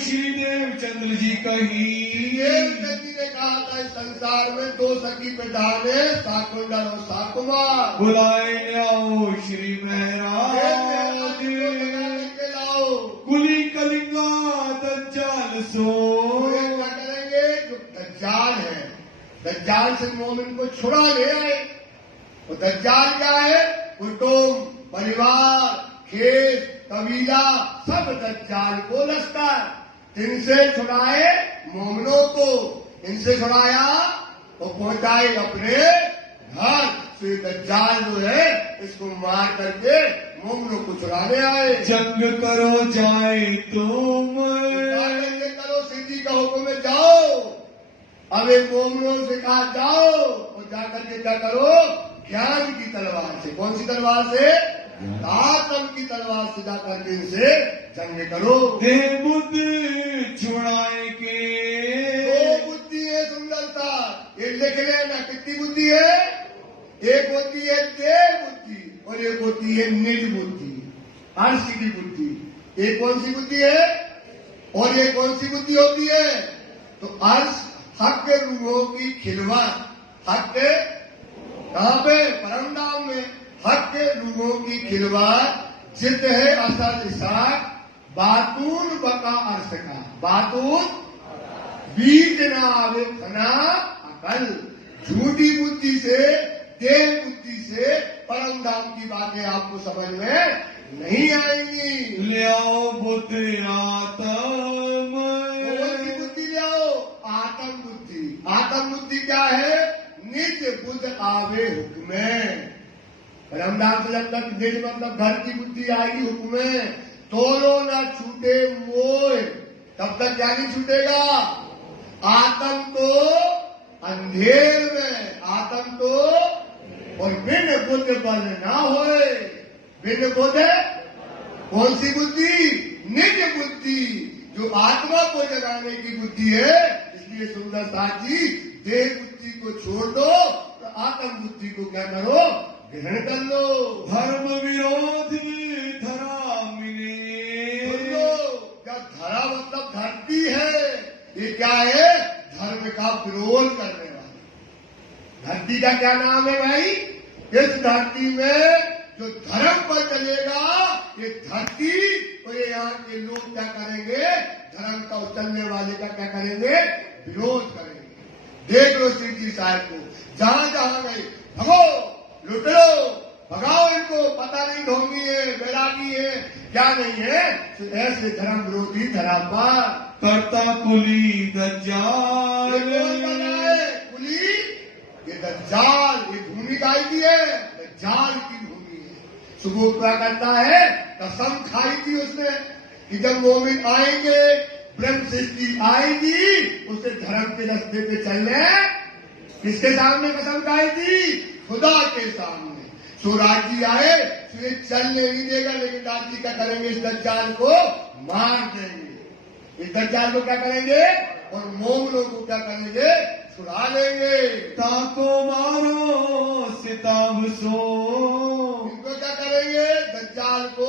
श्री देव चंद्र जी कही। देवचंद्र ने कहा था इस संसार में दो सखी प्रधान है, साकुंडल और साकुमार। बुलाए लाओ श्री महराज, लाओ कुली कलिंगा दज्जाल सो। क्या करेंगे? जो दज्जाल है, दज्जाल से मोमिन को छुड़ा ले आए। वो दज्जाल क्या है? कुटुंब, परिवार, खेत, कबीला सब दज्जाल को लश्कर। इनसे छुड़ाए मोमिनों को, इनसे छुड़ाया तो पहुंचाए अपने घर से। दज्जाल जो है इसको मार करके मोमिनों को छुड़ाने आए। जंग करो जाए तुम, करो सिद्धि का हुक्म में जाओ। अब एक मोमिनों से कहा जाओ और जाकर के क्या करो? ज्ञान की तलवार से। कौन सी तलवार से? आत्म की तलवार से जाकर के इनसे जंग करो। देह बुद्ध छुड़ाए के, दो बुद्धि है सुंदरता, ये लिख लेना। कितनी बुद्धि है? एक होती है देह बुद्धि और एक होती है निज बुद्धि, अर्श की बुद्धि। एक कौन सी बुद्धि है और ये कौन सी बुद्धि होती है? तो अर्श हक के रूहों की खिलवाड़। हक के कहाँ पे? परम धाम में। हक के रूहों की खिलवाड़ जिद है असर इसाक, बातून बका अर्श का। बातून बीज ना आवे फना अकल। झूठी बुद्धि से, देह बुद्धि से परम धाम की बातें आपको समझ में नहीं आएंगी। ले आओ बुद्ध आत्म, कौन सी बुद्धि ले आओ? आत्म बुद्धि। आत्म बुद्धि क्या है? निज बुद्ध आवे हुक्म। परमधाम से जब तक निज मतलब घर की बुद्धि आएगी हुक्म, तोलो ना छूटे मोह, तब तक क्या नहीं छूटेगा? आत्म तो अंधेर में, आत्म तो और बिन बुद्ध बल ना होए। बिन बुद्ध कौन सी बुद्धि? निज बुद्धि, जो आत्मा को जगाने की बुद्धि है। इसलिए सुंदर साथ जी देह बुद्धि को छोड़ दो, तो आत्म बुद्धि को क्या करो? ग्रहण कर लो। धर्म विरोधी धरा मिले, जब धरा मतलब धरती है, ये क्या है? धर्म का विरोध करने वाला। धरती का क्या नाम है भाई? इस धरती में जो धर्म पर चलेगा, ये धरती और ये यहाँ के लोग क्या करेंगे? धर्म का चलने वाले का क्या करेंगे? विरोध करेंगे। देख लो श्री जी साहब को, जहां जहां गए भगो, लुट लो, भगाओ इनको, पता नहीं ढोंगी है, बैरागी है, क्या नहीं है। तो ऐसे धर्म विरोधी धरा पर करता कुली दज्जाल, ये कौन बना है? कुली, ये दज्जाल, ये भूमि काय की है? दज्जाल की भूमि है। सुबह क्या करता है? कसम खाई थी उसने कि जब मोमिन आएंगे, ब्रह्म सृष्टि आएगी, उसे धर्म के रास्ते पे चलने। किसके सामने कसम खाई थी? खुदा के सामने। सो राजी आए, तो चलने नहीं देगा, लेकिन राजी क्या करेंगे? इस दज्जाल को मार देंगे। इस दज्जाल को क्या करेंगे? और मोमिनों को क्या करेंगे? छुड़ा लेंगे। ताको मारो सिताब सो, इनको क्या करेंगे? दज्जाल को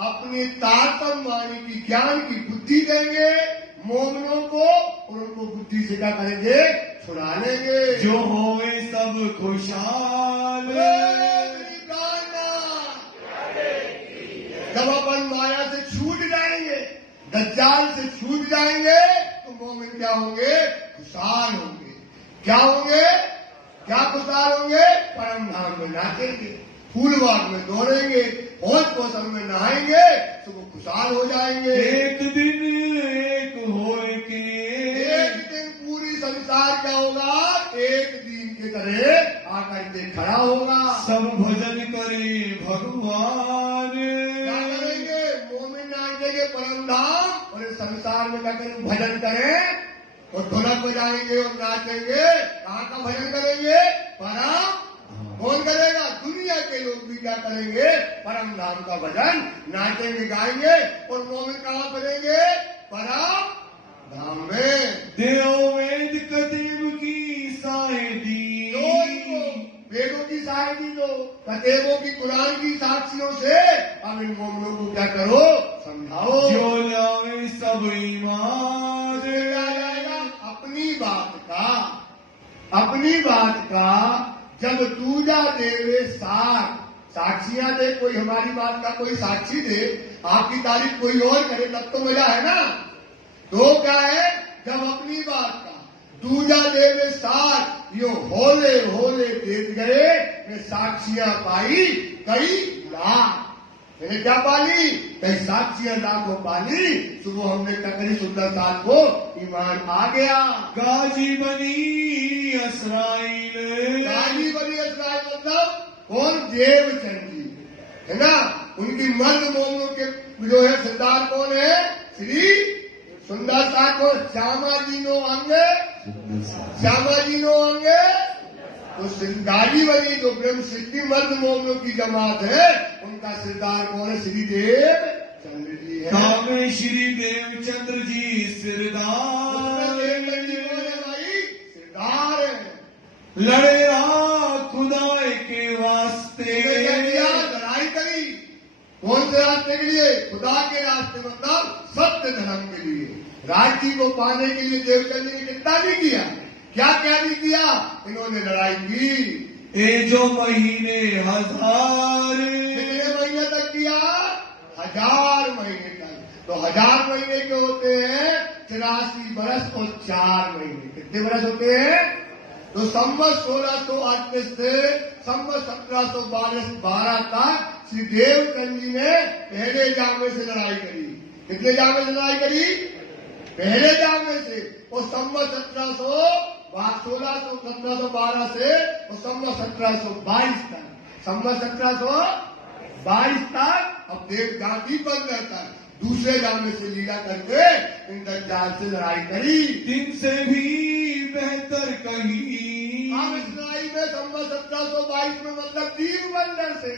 अपनी ताकम वाणी की ज्ञान की बुद्धि देंगे मोमिनों को, और उनको बुद्धि से क्या करेंगे? छुड़ा लेंगे। जो होए सब खुशहाल। जब अपन माया से छूट जाएंगे, दज्जाल से छूट जाएंगे, तो मोमिन क्या होंगे? खुशहाल होंगे। क्या होंगे? क्या खुशहाल होंगे? परम धाम में नाचेंगे, फूलबाग में दौड़ेंगे, होश पोषण में नहाएंगे, तो वो खुशहाल हो जाएंगे। एक दिन एक होए के, एक दिन पूरी संसार क्या होगा? एक दिन के तरह आकर के खड़ा होगा। सब भजन करे भगवान। क्या करेंगे? मोमिन नाचेंगे परम धाम, और इस संसार में क्या करेंगे? भजन करें और ढोलक बजाएंगे और नाचेंगे। कहाँ का भजन करेंगे? परम। कौन करेगा? दुनिया के लोग भी क्या करेंगे? परम धाम का भजन नाचेंगे, गाएंगे, और मोमिन कहाँ करेंगे? परम धाम में। देव वेद कदीम की साहेदी, वेदों की सहायती दो, कतेबों की, कुरान की साक्षियों से अब इन मोमिनों को क्या करो? समझाओ। जो लावे सब ईमान। क्या जाएगा? अपनी बात का जब दूजा देवे साक्षियां दे, कोई हमारी बात का कोई साक्षी दे, आपकी तारीफ कोई और करे, तब तो मजा है ना। तो क्या है? जब अपनी बात का दूजा देवे यो होले होले देख गए, मैं साक्षियां पाई कई लाख। मैंने क्या पाली? कई साक्षियां लाखों पाली। सुबह हमने ककरी सुंदर साथ को ईमान आ गया। गाजी बनी असराइल। गाजी बनी असराइल मतलब कौन? देवचंद जी है ना। उनकी मर्द मोमिनों के जो है सरदार कौन है? श्री सुंदर साथ को श्यामा जी नो अंगे, श्यामा जी नो अंगे। तो गाजी बनी जो ब्रह्म सृष्टि मर्द मोमिनों की जमात है, उनका सरदार कौन है? श्री देव चंद्र जी है। कामे श्री देव चंद्र जी सिरदार। भाई सरदार है। लड़े रहा खुदाए के वास्ते। लड़ाई करी कौन से रास्ते के लिए? खुदा के रास्ते, मतलब सत्य धर्म के लिए। राज्य को पाने के लिए देवचंद जी ने कितना नहीं किया? क्या क्या नहीं किया? इन्होंने लड़ाई की। ए जो महीने हजार। कितने महीने तक किया? 1000 महीने तक। तो 1000 महीने के होते हैं 83 बरस और 4 महीने। कितने बरस होते हैं? तो संवत 1638 से संवत 1712 तक श्री देवचंद जी ने पहले जामे से लड़ाई करी। कितने जामे से लड़ाई करी? पहले जामे से। और संवत 1712 से और संवत 1722 तक, संवत 1722 तक अब देव जाति बन रहता है। दूसरे जामे से लीला करके इन दज्जाल से लड़ाई करी। दिन से भी बेहतर कहीं। हम इस लड़ाई में संवत 1722 में मतलब दीव बंदर से,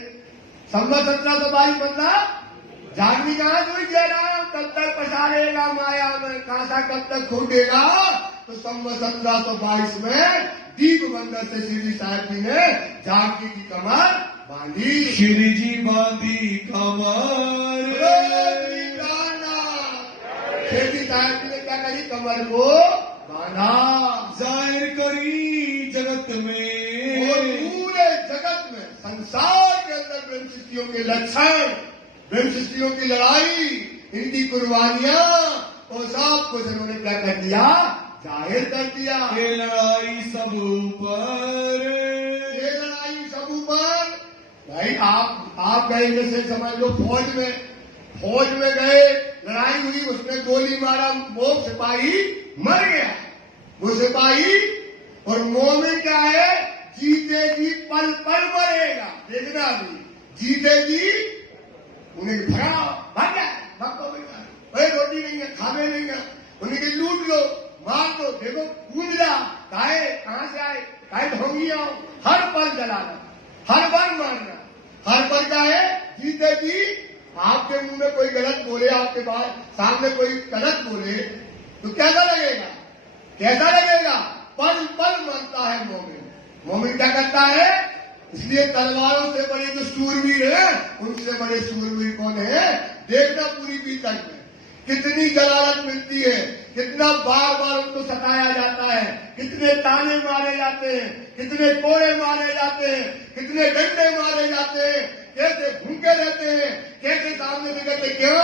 संवत 1722 मतलब जागनी कहा जुड़ गया, कब तक पसारेगा माया में, कांसा कब तक खोटेगा। तो संवत 1722 में दीप बंदर से श्री साहब जी ने जागनी की कमर बांधी। श्री जी बांधी कमर। श्री साहब जी ने क्या करी? कमर को बांधा। जाहिर करी जगत में, और पूरे जगत में, संसार के अंदर ब्रह्म सृष्टियों के लक्षण, ब्रह्म सृष्टियों की लड़ाई, इनकी कुर्बानियां और सब कुछ इन्होंने क्या कर दिया? जाहिर कर दिया। ये लड़ाई सब ऊपर, ये लड़ाई सब ऊपर। भाई आप गए जैसे समझ लो फौज में गए, लड़ाई हुई, उसने गोली मारा, वो सिपाही मर गया। वो सिपाही और मोमिन क्या है? जीत जीते जी पल पल मरेगा। देखना भी जीते जी उन्हें भगा भाग जाए, भागो भाई रोटी नहीं है, खाने नहीं है, उन्हें के लूट लो, मार दो, देखो कूद जा, काहे कहां से आए, काहे ढोंगी आओ, हर पल जलाना, हर पल मारना, हर पल क्या है जीते जी। आपके मुंह में कोई गलत बोले, आपके बाद सामने कोई गलत बोले तो कैसा लगेगा, कैसा लगेगा? पल पल मरता है मोमिन। मोमिन क्या करता है? इसलिए तलवारों से बड़े जो सूरवीर है, उनसे बड़े सूरवीर कौन है? देखना पूरी बीतक में कितनी जलालत मिलती है, कितना बार बार उनको सताया जाता है, कितने ताने मारे जाते हैं, कितने कोड़े मारे जाते हैं, कितने डंडे मारे जाते हैं, कैसे भूखे रहते हैं, कैसे सामने से कहते क्यों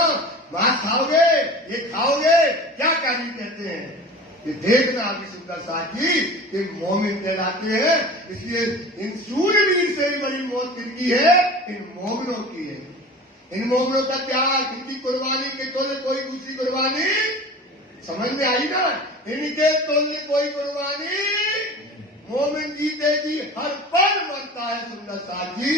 मांस खाओगे, ये खाओगे, क्या नहीं कहते हैं। ये देखना आपकी सुंदर साथी ये मोमिन कहलाते हैं। इसलिए इन सूरवीर से भी बड़ी मौत किसकी है? इन मोमिनों की है। इन मोमिनों का त्याग, इनकी कुर्बानी के तोले कोई दूसरी कुर्बानी समझ में आई ना? इनके तोले कोई कुर्बानी, मोमिन जीते जी हर पल मरता है। सुंदर साथी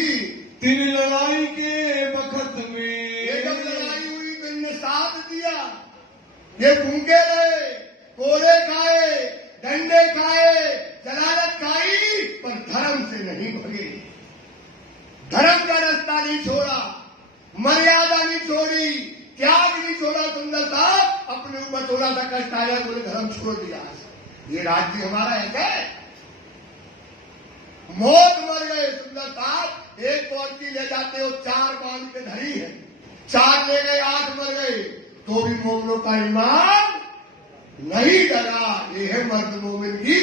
तीन लड़ाई के वक्त में ये जब लड़ाई हुई तो इनने साथ दिया, ये भूखे रहे, कोड़े खाए, डंडे खाए, जलालत खाई, पर धर्म से नहीं भगे, धर्म का रास्ता नहीं छोड़ा, मर्यादा नहीं छोड़ी, त्याग नहीं छोड़ा। सुंदर साहब अपने ऊपर थोड़ा सा कष्ट आया, बोले धर्म छोड़ दिया। ये राज्य हमारा है क्या? मौत मर गए। सुंदर साहब एक पौड़ी ले जाते हो, 4 बांध के धरी है, 4 ले गए, 8 मर गए, तो भी मोमिनों का ईमान नहीं डरा। ये है मर्द मोमिन की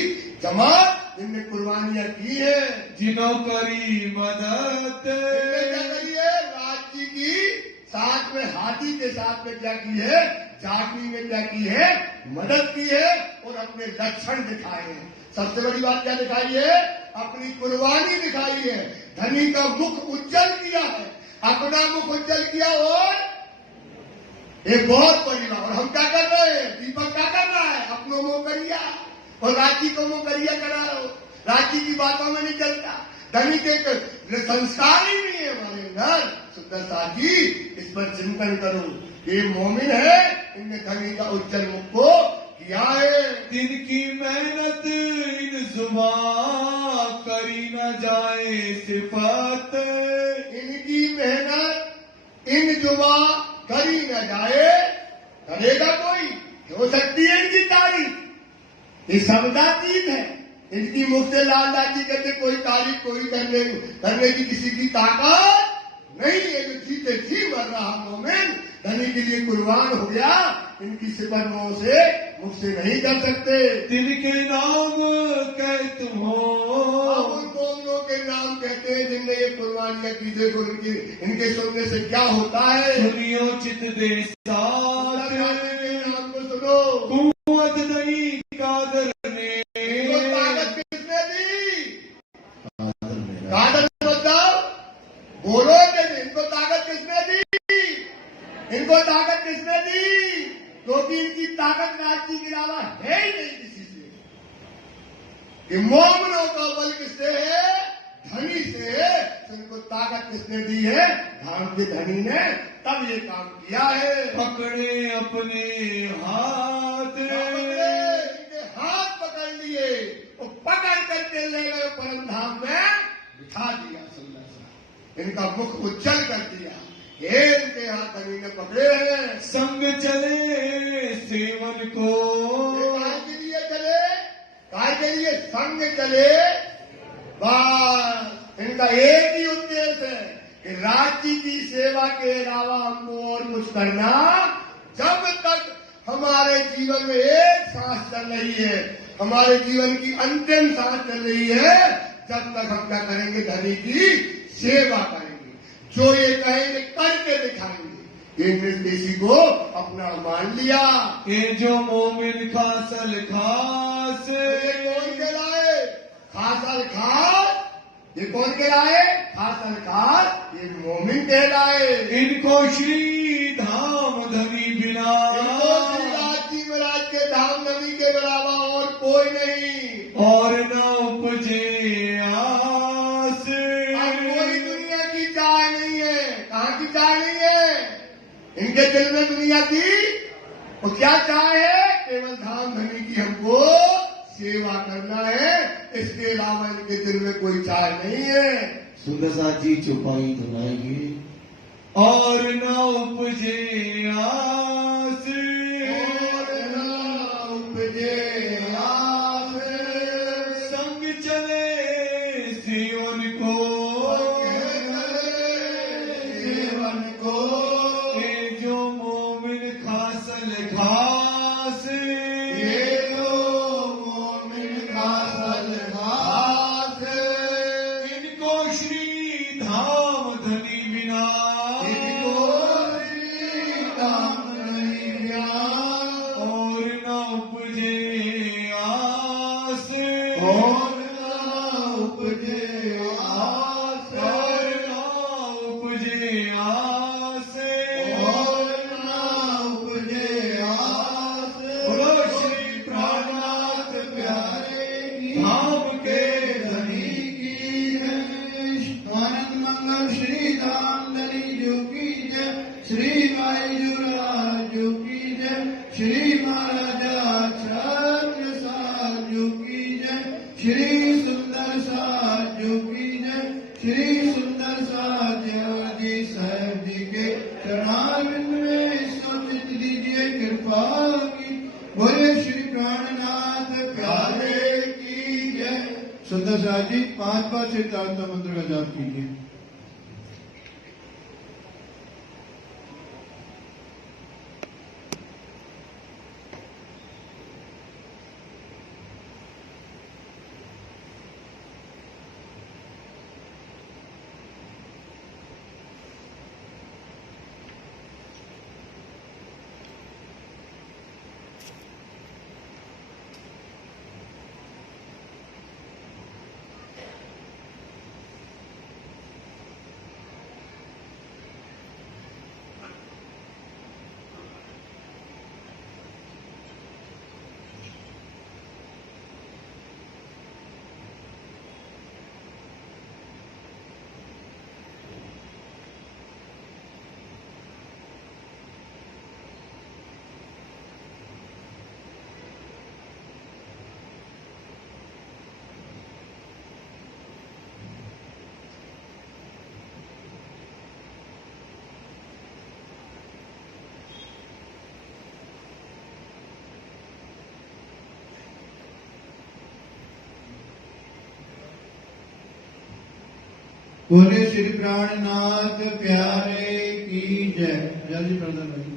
जमात, जिनने कुर्बानियां की है, जिन्हों करी मदद। क्या करी है? राज्य की साथ में, हाथी के साथ में क्या की है? जागनी में क्या की है? मदद की है और अपने लक्षण दिखाए हैं। सबसे बड़ी बात क्या दिखाई है? अपनी कुर्बानी दिखाई है। धनी का मुख उज्जवल किया है, अपना मुख उज्जवल किया और एक बहुत बड़ी बात। और हम क्या कर रहे हैं? दीपक क्या कर रहा है? अपनों मुंह करिया और राज्य को मुंह करिया करा रहा हो। राज्य की बातों में नहीं चलता, धनी के संस्कार ही नहीं है हमारे अंदर। सुंदर साथी इस पर चिंतन करो। ये मोमिन है, इनने धनी का उज्जवल मुख को किया है। दिन की मेहनत इन जुबा करी न जाए सिफात। इनकी मेहनत इन जुबा करी न जाए, करेगा कोई? हो सकती है इनकी तारीफ, ये शब्दातीत है। इनकी मुख से लाल लाजी कहते कोई तारीफ कोई करने की किसी की ताकत नहीं है। जो जीते जी मर रहा मोमिन धनी के लिए कुर्बान हो गया, इनकी सिफत मुख से नहीं कर सकते। दिल के नाम कह तुम हो, उन मोमिनों के नाम कहते हैं जिनने ये कुर्बानियां की। देखो इनके सुनने से क्या होता है? सुनियो चित दे साथ, नाम को सुनो। कुव्वत नहीं कादर ने, इनको ताकत किसने दी? कादर बताओ, बोलो कि इनको ताकत किसने दी? इनको ताकत किसने दी? क्योंकि इनकी ताकत राज्य के अलावा है ही नहीं किसी से। कि मोमिनों का बल किससे है? धनी से है। तो इनको ताकत किसने दी है? धाम के धनी ने तब ये काम किया है। पकड़े अपने हाथ, इनके हाथ पकड़ लिए और पकड़ करके ले गए परम धाम में बिठा दिया। सुंदर सा इनका मुख उज्जवल कर दिया। ये इनके हाथ धनी ने पकड़े हैं। संग चले सेवन को, काय के लिए चले? काय के लिए संग चले? बस इनका एक ही उद्देश्य है कि राज्य की सेवा के अलावा हमको और कुछ करना। जब तक हमारे जीवन में एक सांस चल रही है, हमारे जीवन की अंतिम सांस चल रही है, जब तक हम क्या करेंगे? धनी की सेवा करेंगे, जो ये कहेंगे करके दिखाएंगे। इन्होंने इसी को अपना मान लिया। ये जो मोमिन खासल खास, ये कौन कहलाए? खासल खास। ये कौन कहलाए? खासल खास। ये मोमिन कहलाए। इनको श्री धाम धनी बिना, इनको श्री राज्य महाराज के धाम धनी के अलावा और कोई नहीं। और न उपजे दुनिया की, और क्या चाहे, केवल धाम धनी की हमको सेवा करना है, इसके अलावा इनके दिल में कोई चाह नहीं है। सुंदर साथ जी चौपाई सुनाएंगे। और न उपजे आस, और न उपजे आस, संग चले सियोन को, सेवन को, ये जो मोमिन खासल खास, ये जो मोमिन खासल खास, इनको श्री धाम धनी बिना, इनको श्री धाम धनी बिना, और न उपजे आस, और न उपजे आस, और न उपजे आस, और न उपजे आस। बोलो श्री प्राणनाथ प्यारे की धाम के धनी की जय। आनंद मंगल श्री धाम धनी जो की जय, श्री भाई जुराज जो की जय, श्री महाराजा छत्र साज जो की जय, श्री सुंदर साज जो की जय, श्री सुंदर साज जी साहब जी के चरणारविंद में समर्पित दीजिए कृपा की। बोले श्री प्राणनाथ प्यारे की जय। सुंदर साहब जी 5 बार श्री तारक मंत्र का जाप कीजिए। बोले श्री प्राणनाथ प्यारे की जय। जल्दी प्रदान भाई,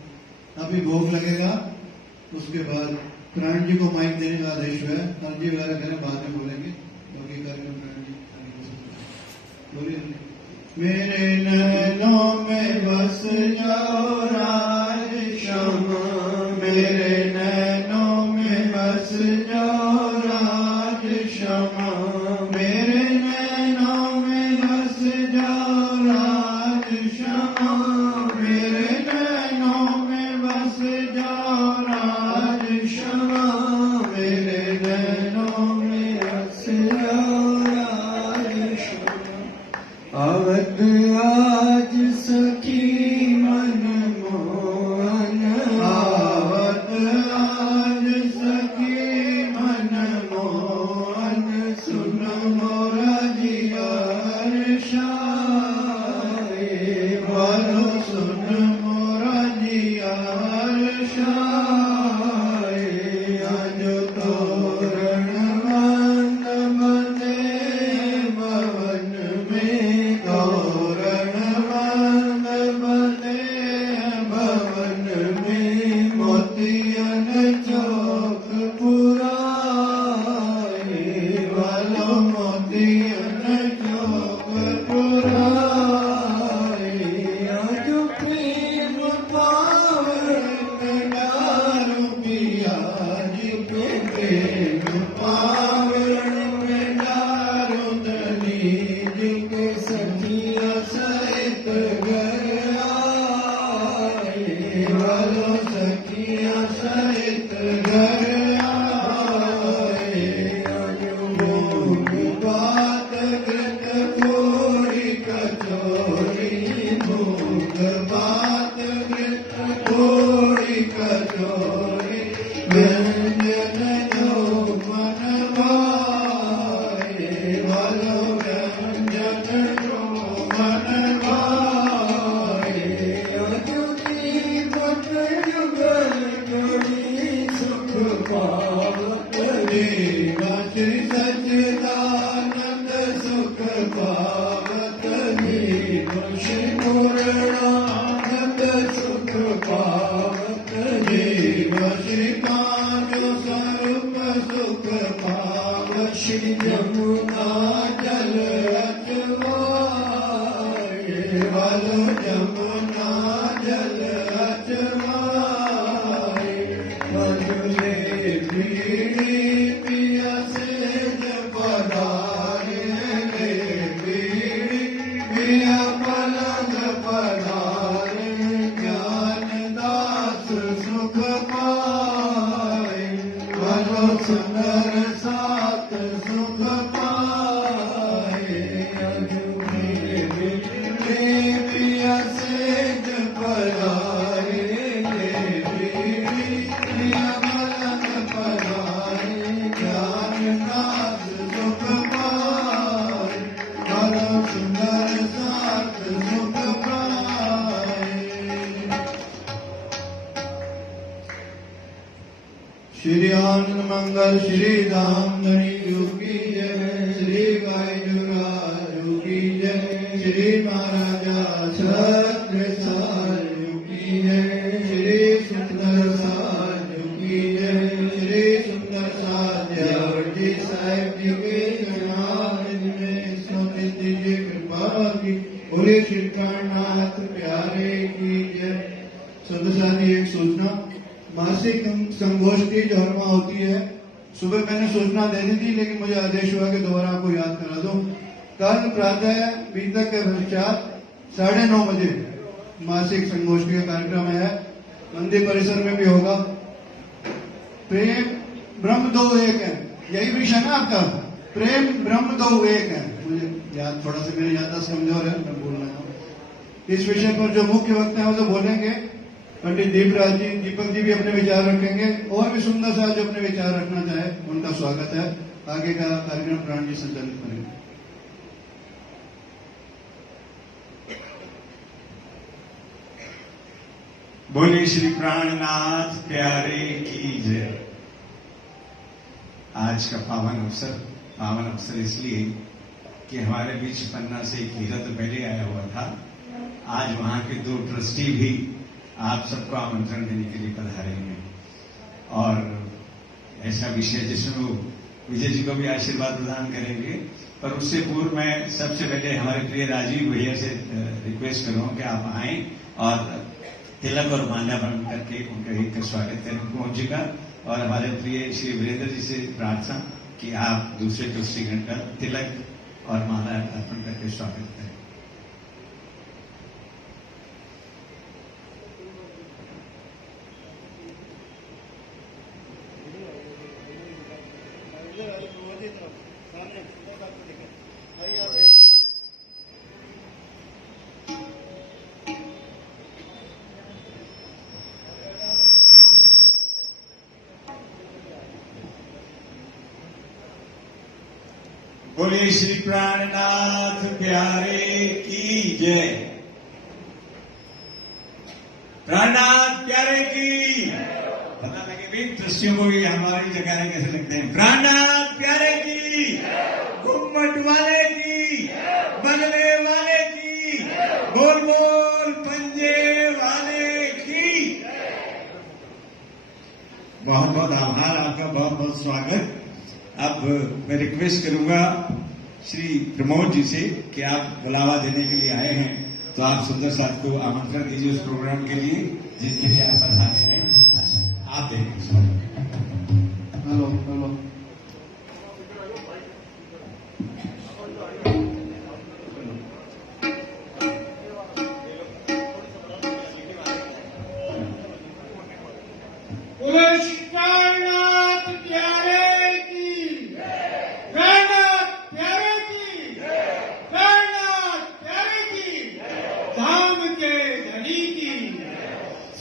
अभी भोग लगेगा, उसके बाद प्राण जी को माइक देने का आदेश है। अर्जी वगैरह करें, बाद में बोलेंगे, क्योंकि कार्यक्रम प्राण जी बोलिए। मेरे नैनों में बस जाओ राज श्यामा, मेरे नैनों में बस जाओ राज श्यामा, मेरे नैनों में बस जाओ राज श्यामा, मेरे नैनों में बस जाओ राज श्यामा, मेरे नैनों में बस जाओ राज श्यामा। आवत आज सखी मन मोहन, आवत आज सखी मन मोहन, सुन मोरा जिया शाये, बोलो सुन मोरा जिया शाये। आज तोरण बंद बंदे भवन में, तोरण बंद बंदे भवन में, मोतियन चौक पुराए, वालो मोतियन चौक पुराए। आज प्रेम पावन दारू पिया, आज प्रेम पावन दारू दनी, जिनके सखिया सहित घर आए, वालो सखिया सहित घर आए। भोग बात कृत पूरी कचौरी, भोग बात कृत पूरी देवा श्री सच्चिदानंद सुख पावत देवा श्री पूर्णानंद सुख पावत देवा श्री कांजो स्वरूप सुख पाव श्री जमुना जल अचवाए वालो जमुना जल अचवाए मधुले पीड़ी पिया से पधारे ले पीड़ी पिया पलंग पधारे ज्ञान दास सुख पाए भलो सुंदर सात सुख पाए अजूबे पिया से पधारे ले पीड़ी पिया पलंग पधारे ज्ञान दास सुख पाए भलो सुंदर सात सुख पाए। श्री आनंद मंगल श्री धामधनी योगी जय श्री वायुराज योगी जय श्री महाराजा छत्रसाल योगी जय श्री सुंदर साल योगी जय श्री सुंदर साल जी साहेब जी के जनाब में स्वामी जी कृपा की बोले श्री प्राणनाथ प्यारे की जय। सदस्यानी एक सूचना, मासिक संगोष्ठी जो हर माह होती है, सुबह मैंने सूचना दे दी थी लेकिन मुझे आदेश हुआ कि दोबारा आपको याद करा दो। कल प्रातः बीतक के पश्चात 9:30 बजे मासिक संगोष्ठी का कार्यक्रम है, मंदिर परिसर में भी होगा। प्रेम ब्रह्म दो एक है, यही विषय ना आपका, प्रेम ब्रह्म दो एक है। मुझे याद थोड़ा सा मेरी याददाश्त कमजोर है, मैं बोल रहा हूँ। इस विषय पर जो मुख्य वक्ता है वो तो बोलेंगे पंडित दीपराज जी, दीपक जी भी अपने विचार रखेंगे, और भी सुंदर सा जो अपने विचार रखना चाहे उनका स्वागत है। आगे का कार्यक्रम प्राण जी संचालित करेंगे। बोले श्री प्राणनाथ प्यारे की जय। आज का पावन अवसर इसलिए कि हमारे बीच पन्ना से एक हीरा तो पहले आया हुआ था, आज वहां के 2 ट्रस्टी भी आप सबको आमंत्रण देने के लिए पधारे हैं, और ऐसा विषय जिसमें वो विजय जी को भी आशीर्वाद प्रदान करेंगे। पर उससे पूर्व मैं सबसे पहले हमारे प्रिय राजीव भैया से रिक्वेस्ट करूंगा कि आप आए और तिलक और माल्यार्पण करके उनका एक स्वागत करें पहुंचेगा, और हमारे प्रिय श्री वीरेंद्र जी से प्रार्थना कि आप दूसरे ट्रस्टीगण का तिलक और माला अर्पण करके स्वागत करें। बोले श्री प्राणनाथ प्यारे की जय। प्राणनाथ प्यारे की पता लगे भी दृश्यों को भी हमारी जगह कैसे लगते हैं। प्राणनाथ प्यारे की, घुम्मट वाले की, बल्ले वाले की, बोल बोल पंजे वाले की। बहुत बहुत आभार आपका, बहुत बहुत स्वागत। अब मैं रिक्वेस्ट करूंगा श्री प्रमोद जी से कि आप बुलावा देने के लिए आए हैं, तो आप सुंदर साहब को आमंत्रण दीजिए उस प्रोग्राम के लिए जिसके लिए आप पधारे हैं। अच्छा, आप देंगे। Hello hello.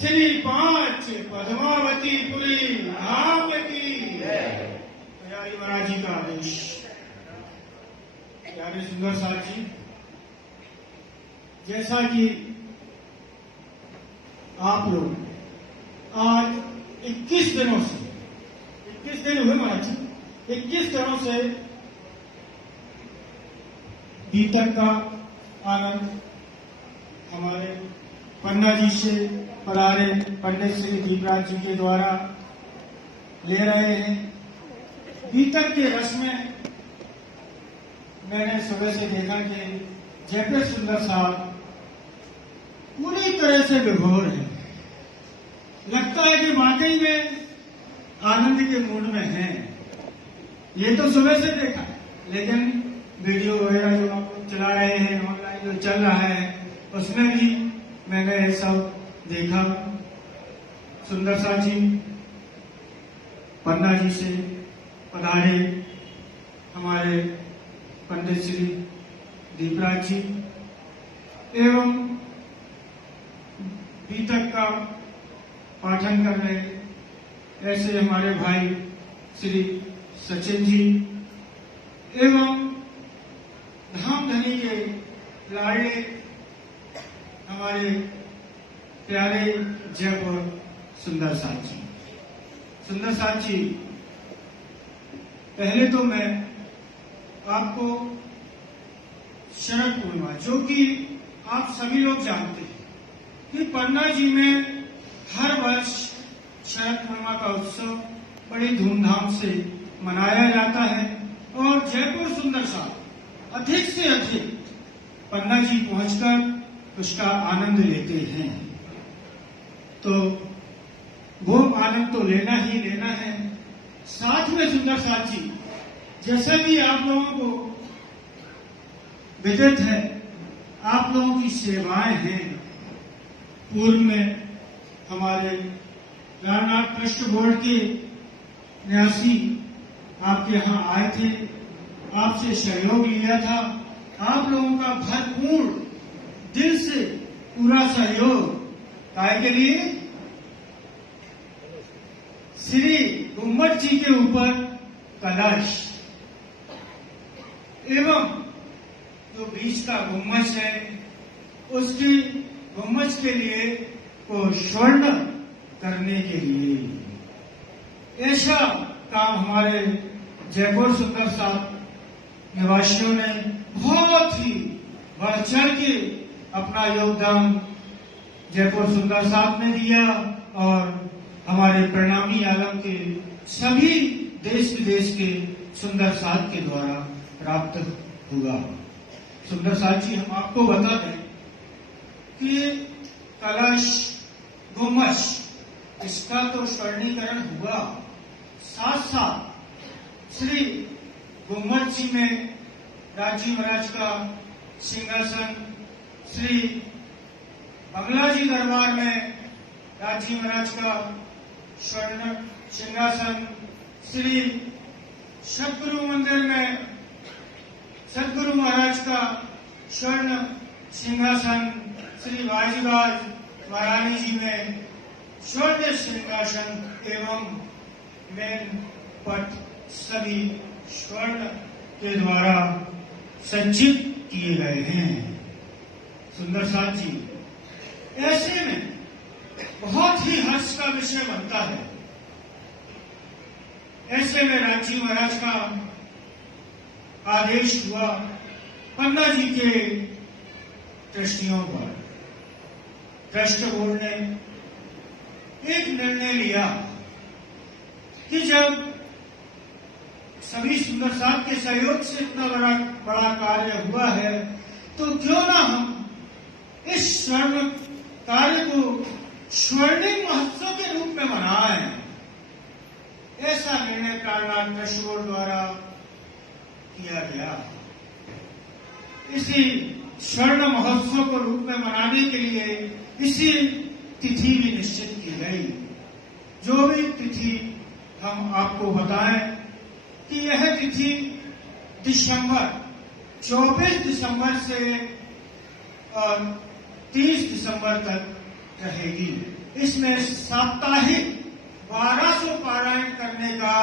श्री 5 पद्मावती पुरी धाम की प्यारी महाराज जी का आदेश। प्यारे सुंदर साथ जी, जैसा कि आप लोग आज 21 दिनों से 21 दिन हुए महाराज जी, 21 दिनों से बीतक का आनंद हमारे पन्ना जी से पधारे पंडित श्री दीपराज जी के द्वारा ले रहे हैं। बीतक के रस में मैंने सुबह से देखा कि जयप्र सुंदर साहब पूरी तरह से विभोर है। लगता है कि वाकई में आनंद के मूड में हैं। ये तो सुबह से देखा, लेकिन वीडियो वगैरह जो आप चला रहे हैं, ऑनलाइन जो चल रहा है, उसमें भी मैंने ये सब देखा। सुंदर साहब जी पन्ना जी से पधारे हमारे पंडित श्री दीपराज जी एवं बीतक का पाठन कर रहे ऐसे हमारे भाई श्री सचिन जी एवं धामधनी के लाडले हमारे प्यारे जयपुर सुंदर साथ जी। सुंदर साथ जी, पहले तो मैं आपको शरद पूर्णिमा, जो कि आप सभी लोग जानते हैं कि पन्ना जी में हर वर्ष शरद पूर्णिमा का उत्सव बड़ी धूमधाम से मनाया जाता है और जयपुर सुंदर साथ अधिक से अधिक पन्ना जी पहुंचकर उसका आनंद लेते हैं। तो वो आनंद तो लेना ही लेना है। साथ में सुंदर साथ जी, जैसे भी आप लोगों को विदित है, आप लोगों की सेवाएं हैं। पूर्व में हमारे रामनाथ ट्रस्ट बोर्ड के न्यासी आपके यहाँ आए थे, आपसे सहयोग लिया था। आप लोगों का भरपूर दिल से पूरा सहयोग काय के लिए श्री गुम्मट जी के ऊपर कलश एवं जो बीच का गुम्मच है उसकी गुम्मच के लिए को स्वर्ण करने के लिए ऐसा काम हमारे जयपुर सुंदर साथ निवासियों ने बहुत ही बढ़ चढ़ के अपना योगदान जयपुर सुंदर साथ में दिया और हमारे प्रणामी आलम के सभी देश विदेश के सुंदर साथ के द्वारा प्राप्त हुआ। सुंदर साथ जी, हम आपको बता दें कि कलश गुम्मच इसका तो स्वर्णीकरण हुआ, साथ साथ श्री गुम्मट जी में राजी महाराज का सिंहासन, श्री बंगला जी दरबार में राजी महाराज का स्वर्ण सिंहासन, श्री सदगुरु मंदिर में सदगुरु महाराज का स्वर्ण सिंहासन, श्री वाजीबाज महारानी जी में स्वर्ण सिंहासन एवं मेन पट सभी स्वर्ण के द्वारा सज्जित किए गए हैं। सुंदर साथ जी, ऐसे में बहुत ही हर्ष का विषय बनता है। ऐसे में राजी महाराज का आदेश हुआ पन्ना जी के ट्रस्टियों पर। ट्रस्ट बोर्ड ने एक निर्णय लिया कि जब सभी सुंदर साथ के सहयोग से इतना बड़ा कार्य हुआ है, तो क्यों ना हम इस स्वर्ण कार्य को स्वर्णिम महोत्सव के रूप में मनाएं। ऐसा निर्णय प्राणनाथ ट्रस्ट बोर्ड द्वारा किया गया। इसी स्वर्ण महोत्सव को रूप में मनाने के लिए इसी तिथि भी निश्चित की गई। जो भी तिथि हम आपको बताएं कि यह तिथि दिसंबर 24 दिसंबर से और 30 दिसंबर तक रहेगी। इसमें साप्ताहिक 1200 पारायण करने का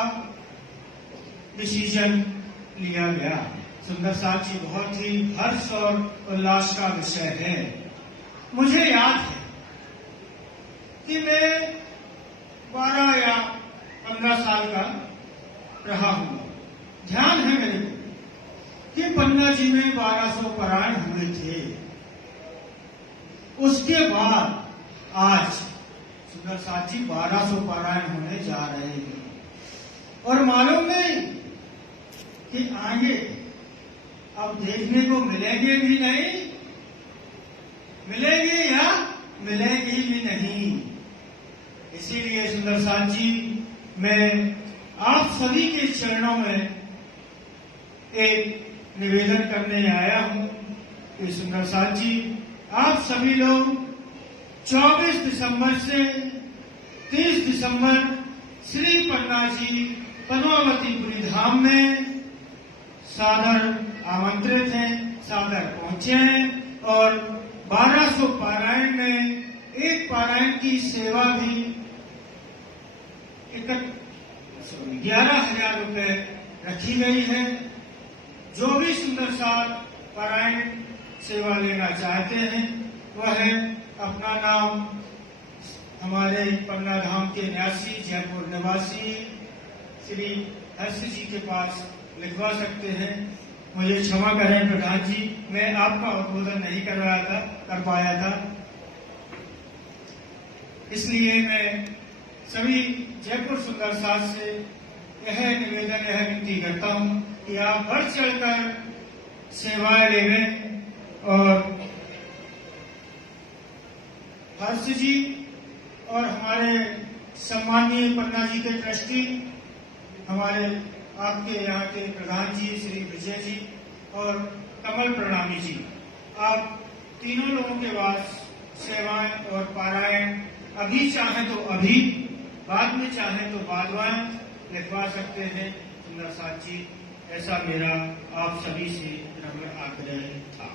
डिसीजन लिया गया। सुंदर साथ जी, बहुत ही हर्ष और उल्लास का विषय है। मुझे याद है कि मैं 12 या 15 साल का रहा हूं ध्यान है मेरे को कि पन्ना जी में 1200 पारायण हुए थे। उसके बाद आज सुंदर साथ जी 1200 पारायण होने जा रहे हैं और मालूम नहीं कि आगे अब देखने को मिलेंगे भी नहीं, मिलेंगे या मिलेंगी भी नहीं। इसीलिए सुंदर साथ जी मैं आप सभी के चरणों में एक निवेदन करने आया हूं कि सुंदर साथ जी आप सभी लोग 24 दिसंबर से 30 दिसंबर श्री पन्ना जी पद्मावतीपुरी धाम में सादर आमंत्रित हैं, सादर पहुंचे हैं और 1200 पारायण में एक पारायण की सेवा भी 11,000 रुपए रखी गई है। जो भी सुंदर साथ पारायण सेवा लेना चाहते हैं वह अपना नाम हमारे पन्ना धाम के न्यासी जयपुर निवासी श्री हर्ष जी के पास लिखवा सकते हैं। मुझे क्षमा करें प्रधान जी, मैं आपका उद्बोधन नहीं कर पाया था, इसलिए मैं सभी जयपुर सुंदर साथ से यह निवेदन, यह विनती करता हूं कि आप बढ़ चढ़कर सेवाएं लेवें और हर्ष जी और हमारे सम्मानीय पन्ना जी के ट्रस्टी, हमारे आपके यहाँ के प्रधान जी श्री विजय जी और कमल प्रणामी जी, आप तीनों लोगों के पास सेवाएं और पारायण अभी चाहें तो अभी, बाद में चाहें तो बाद में लिखवा सकते हैं। सुंदर साथ जी, ऐसा मेरा आप सभी से नम्र आग्रह था।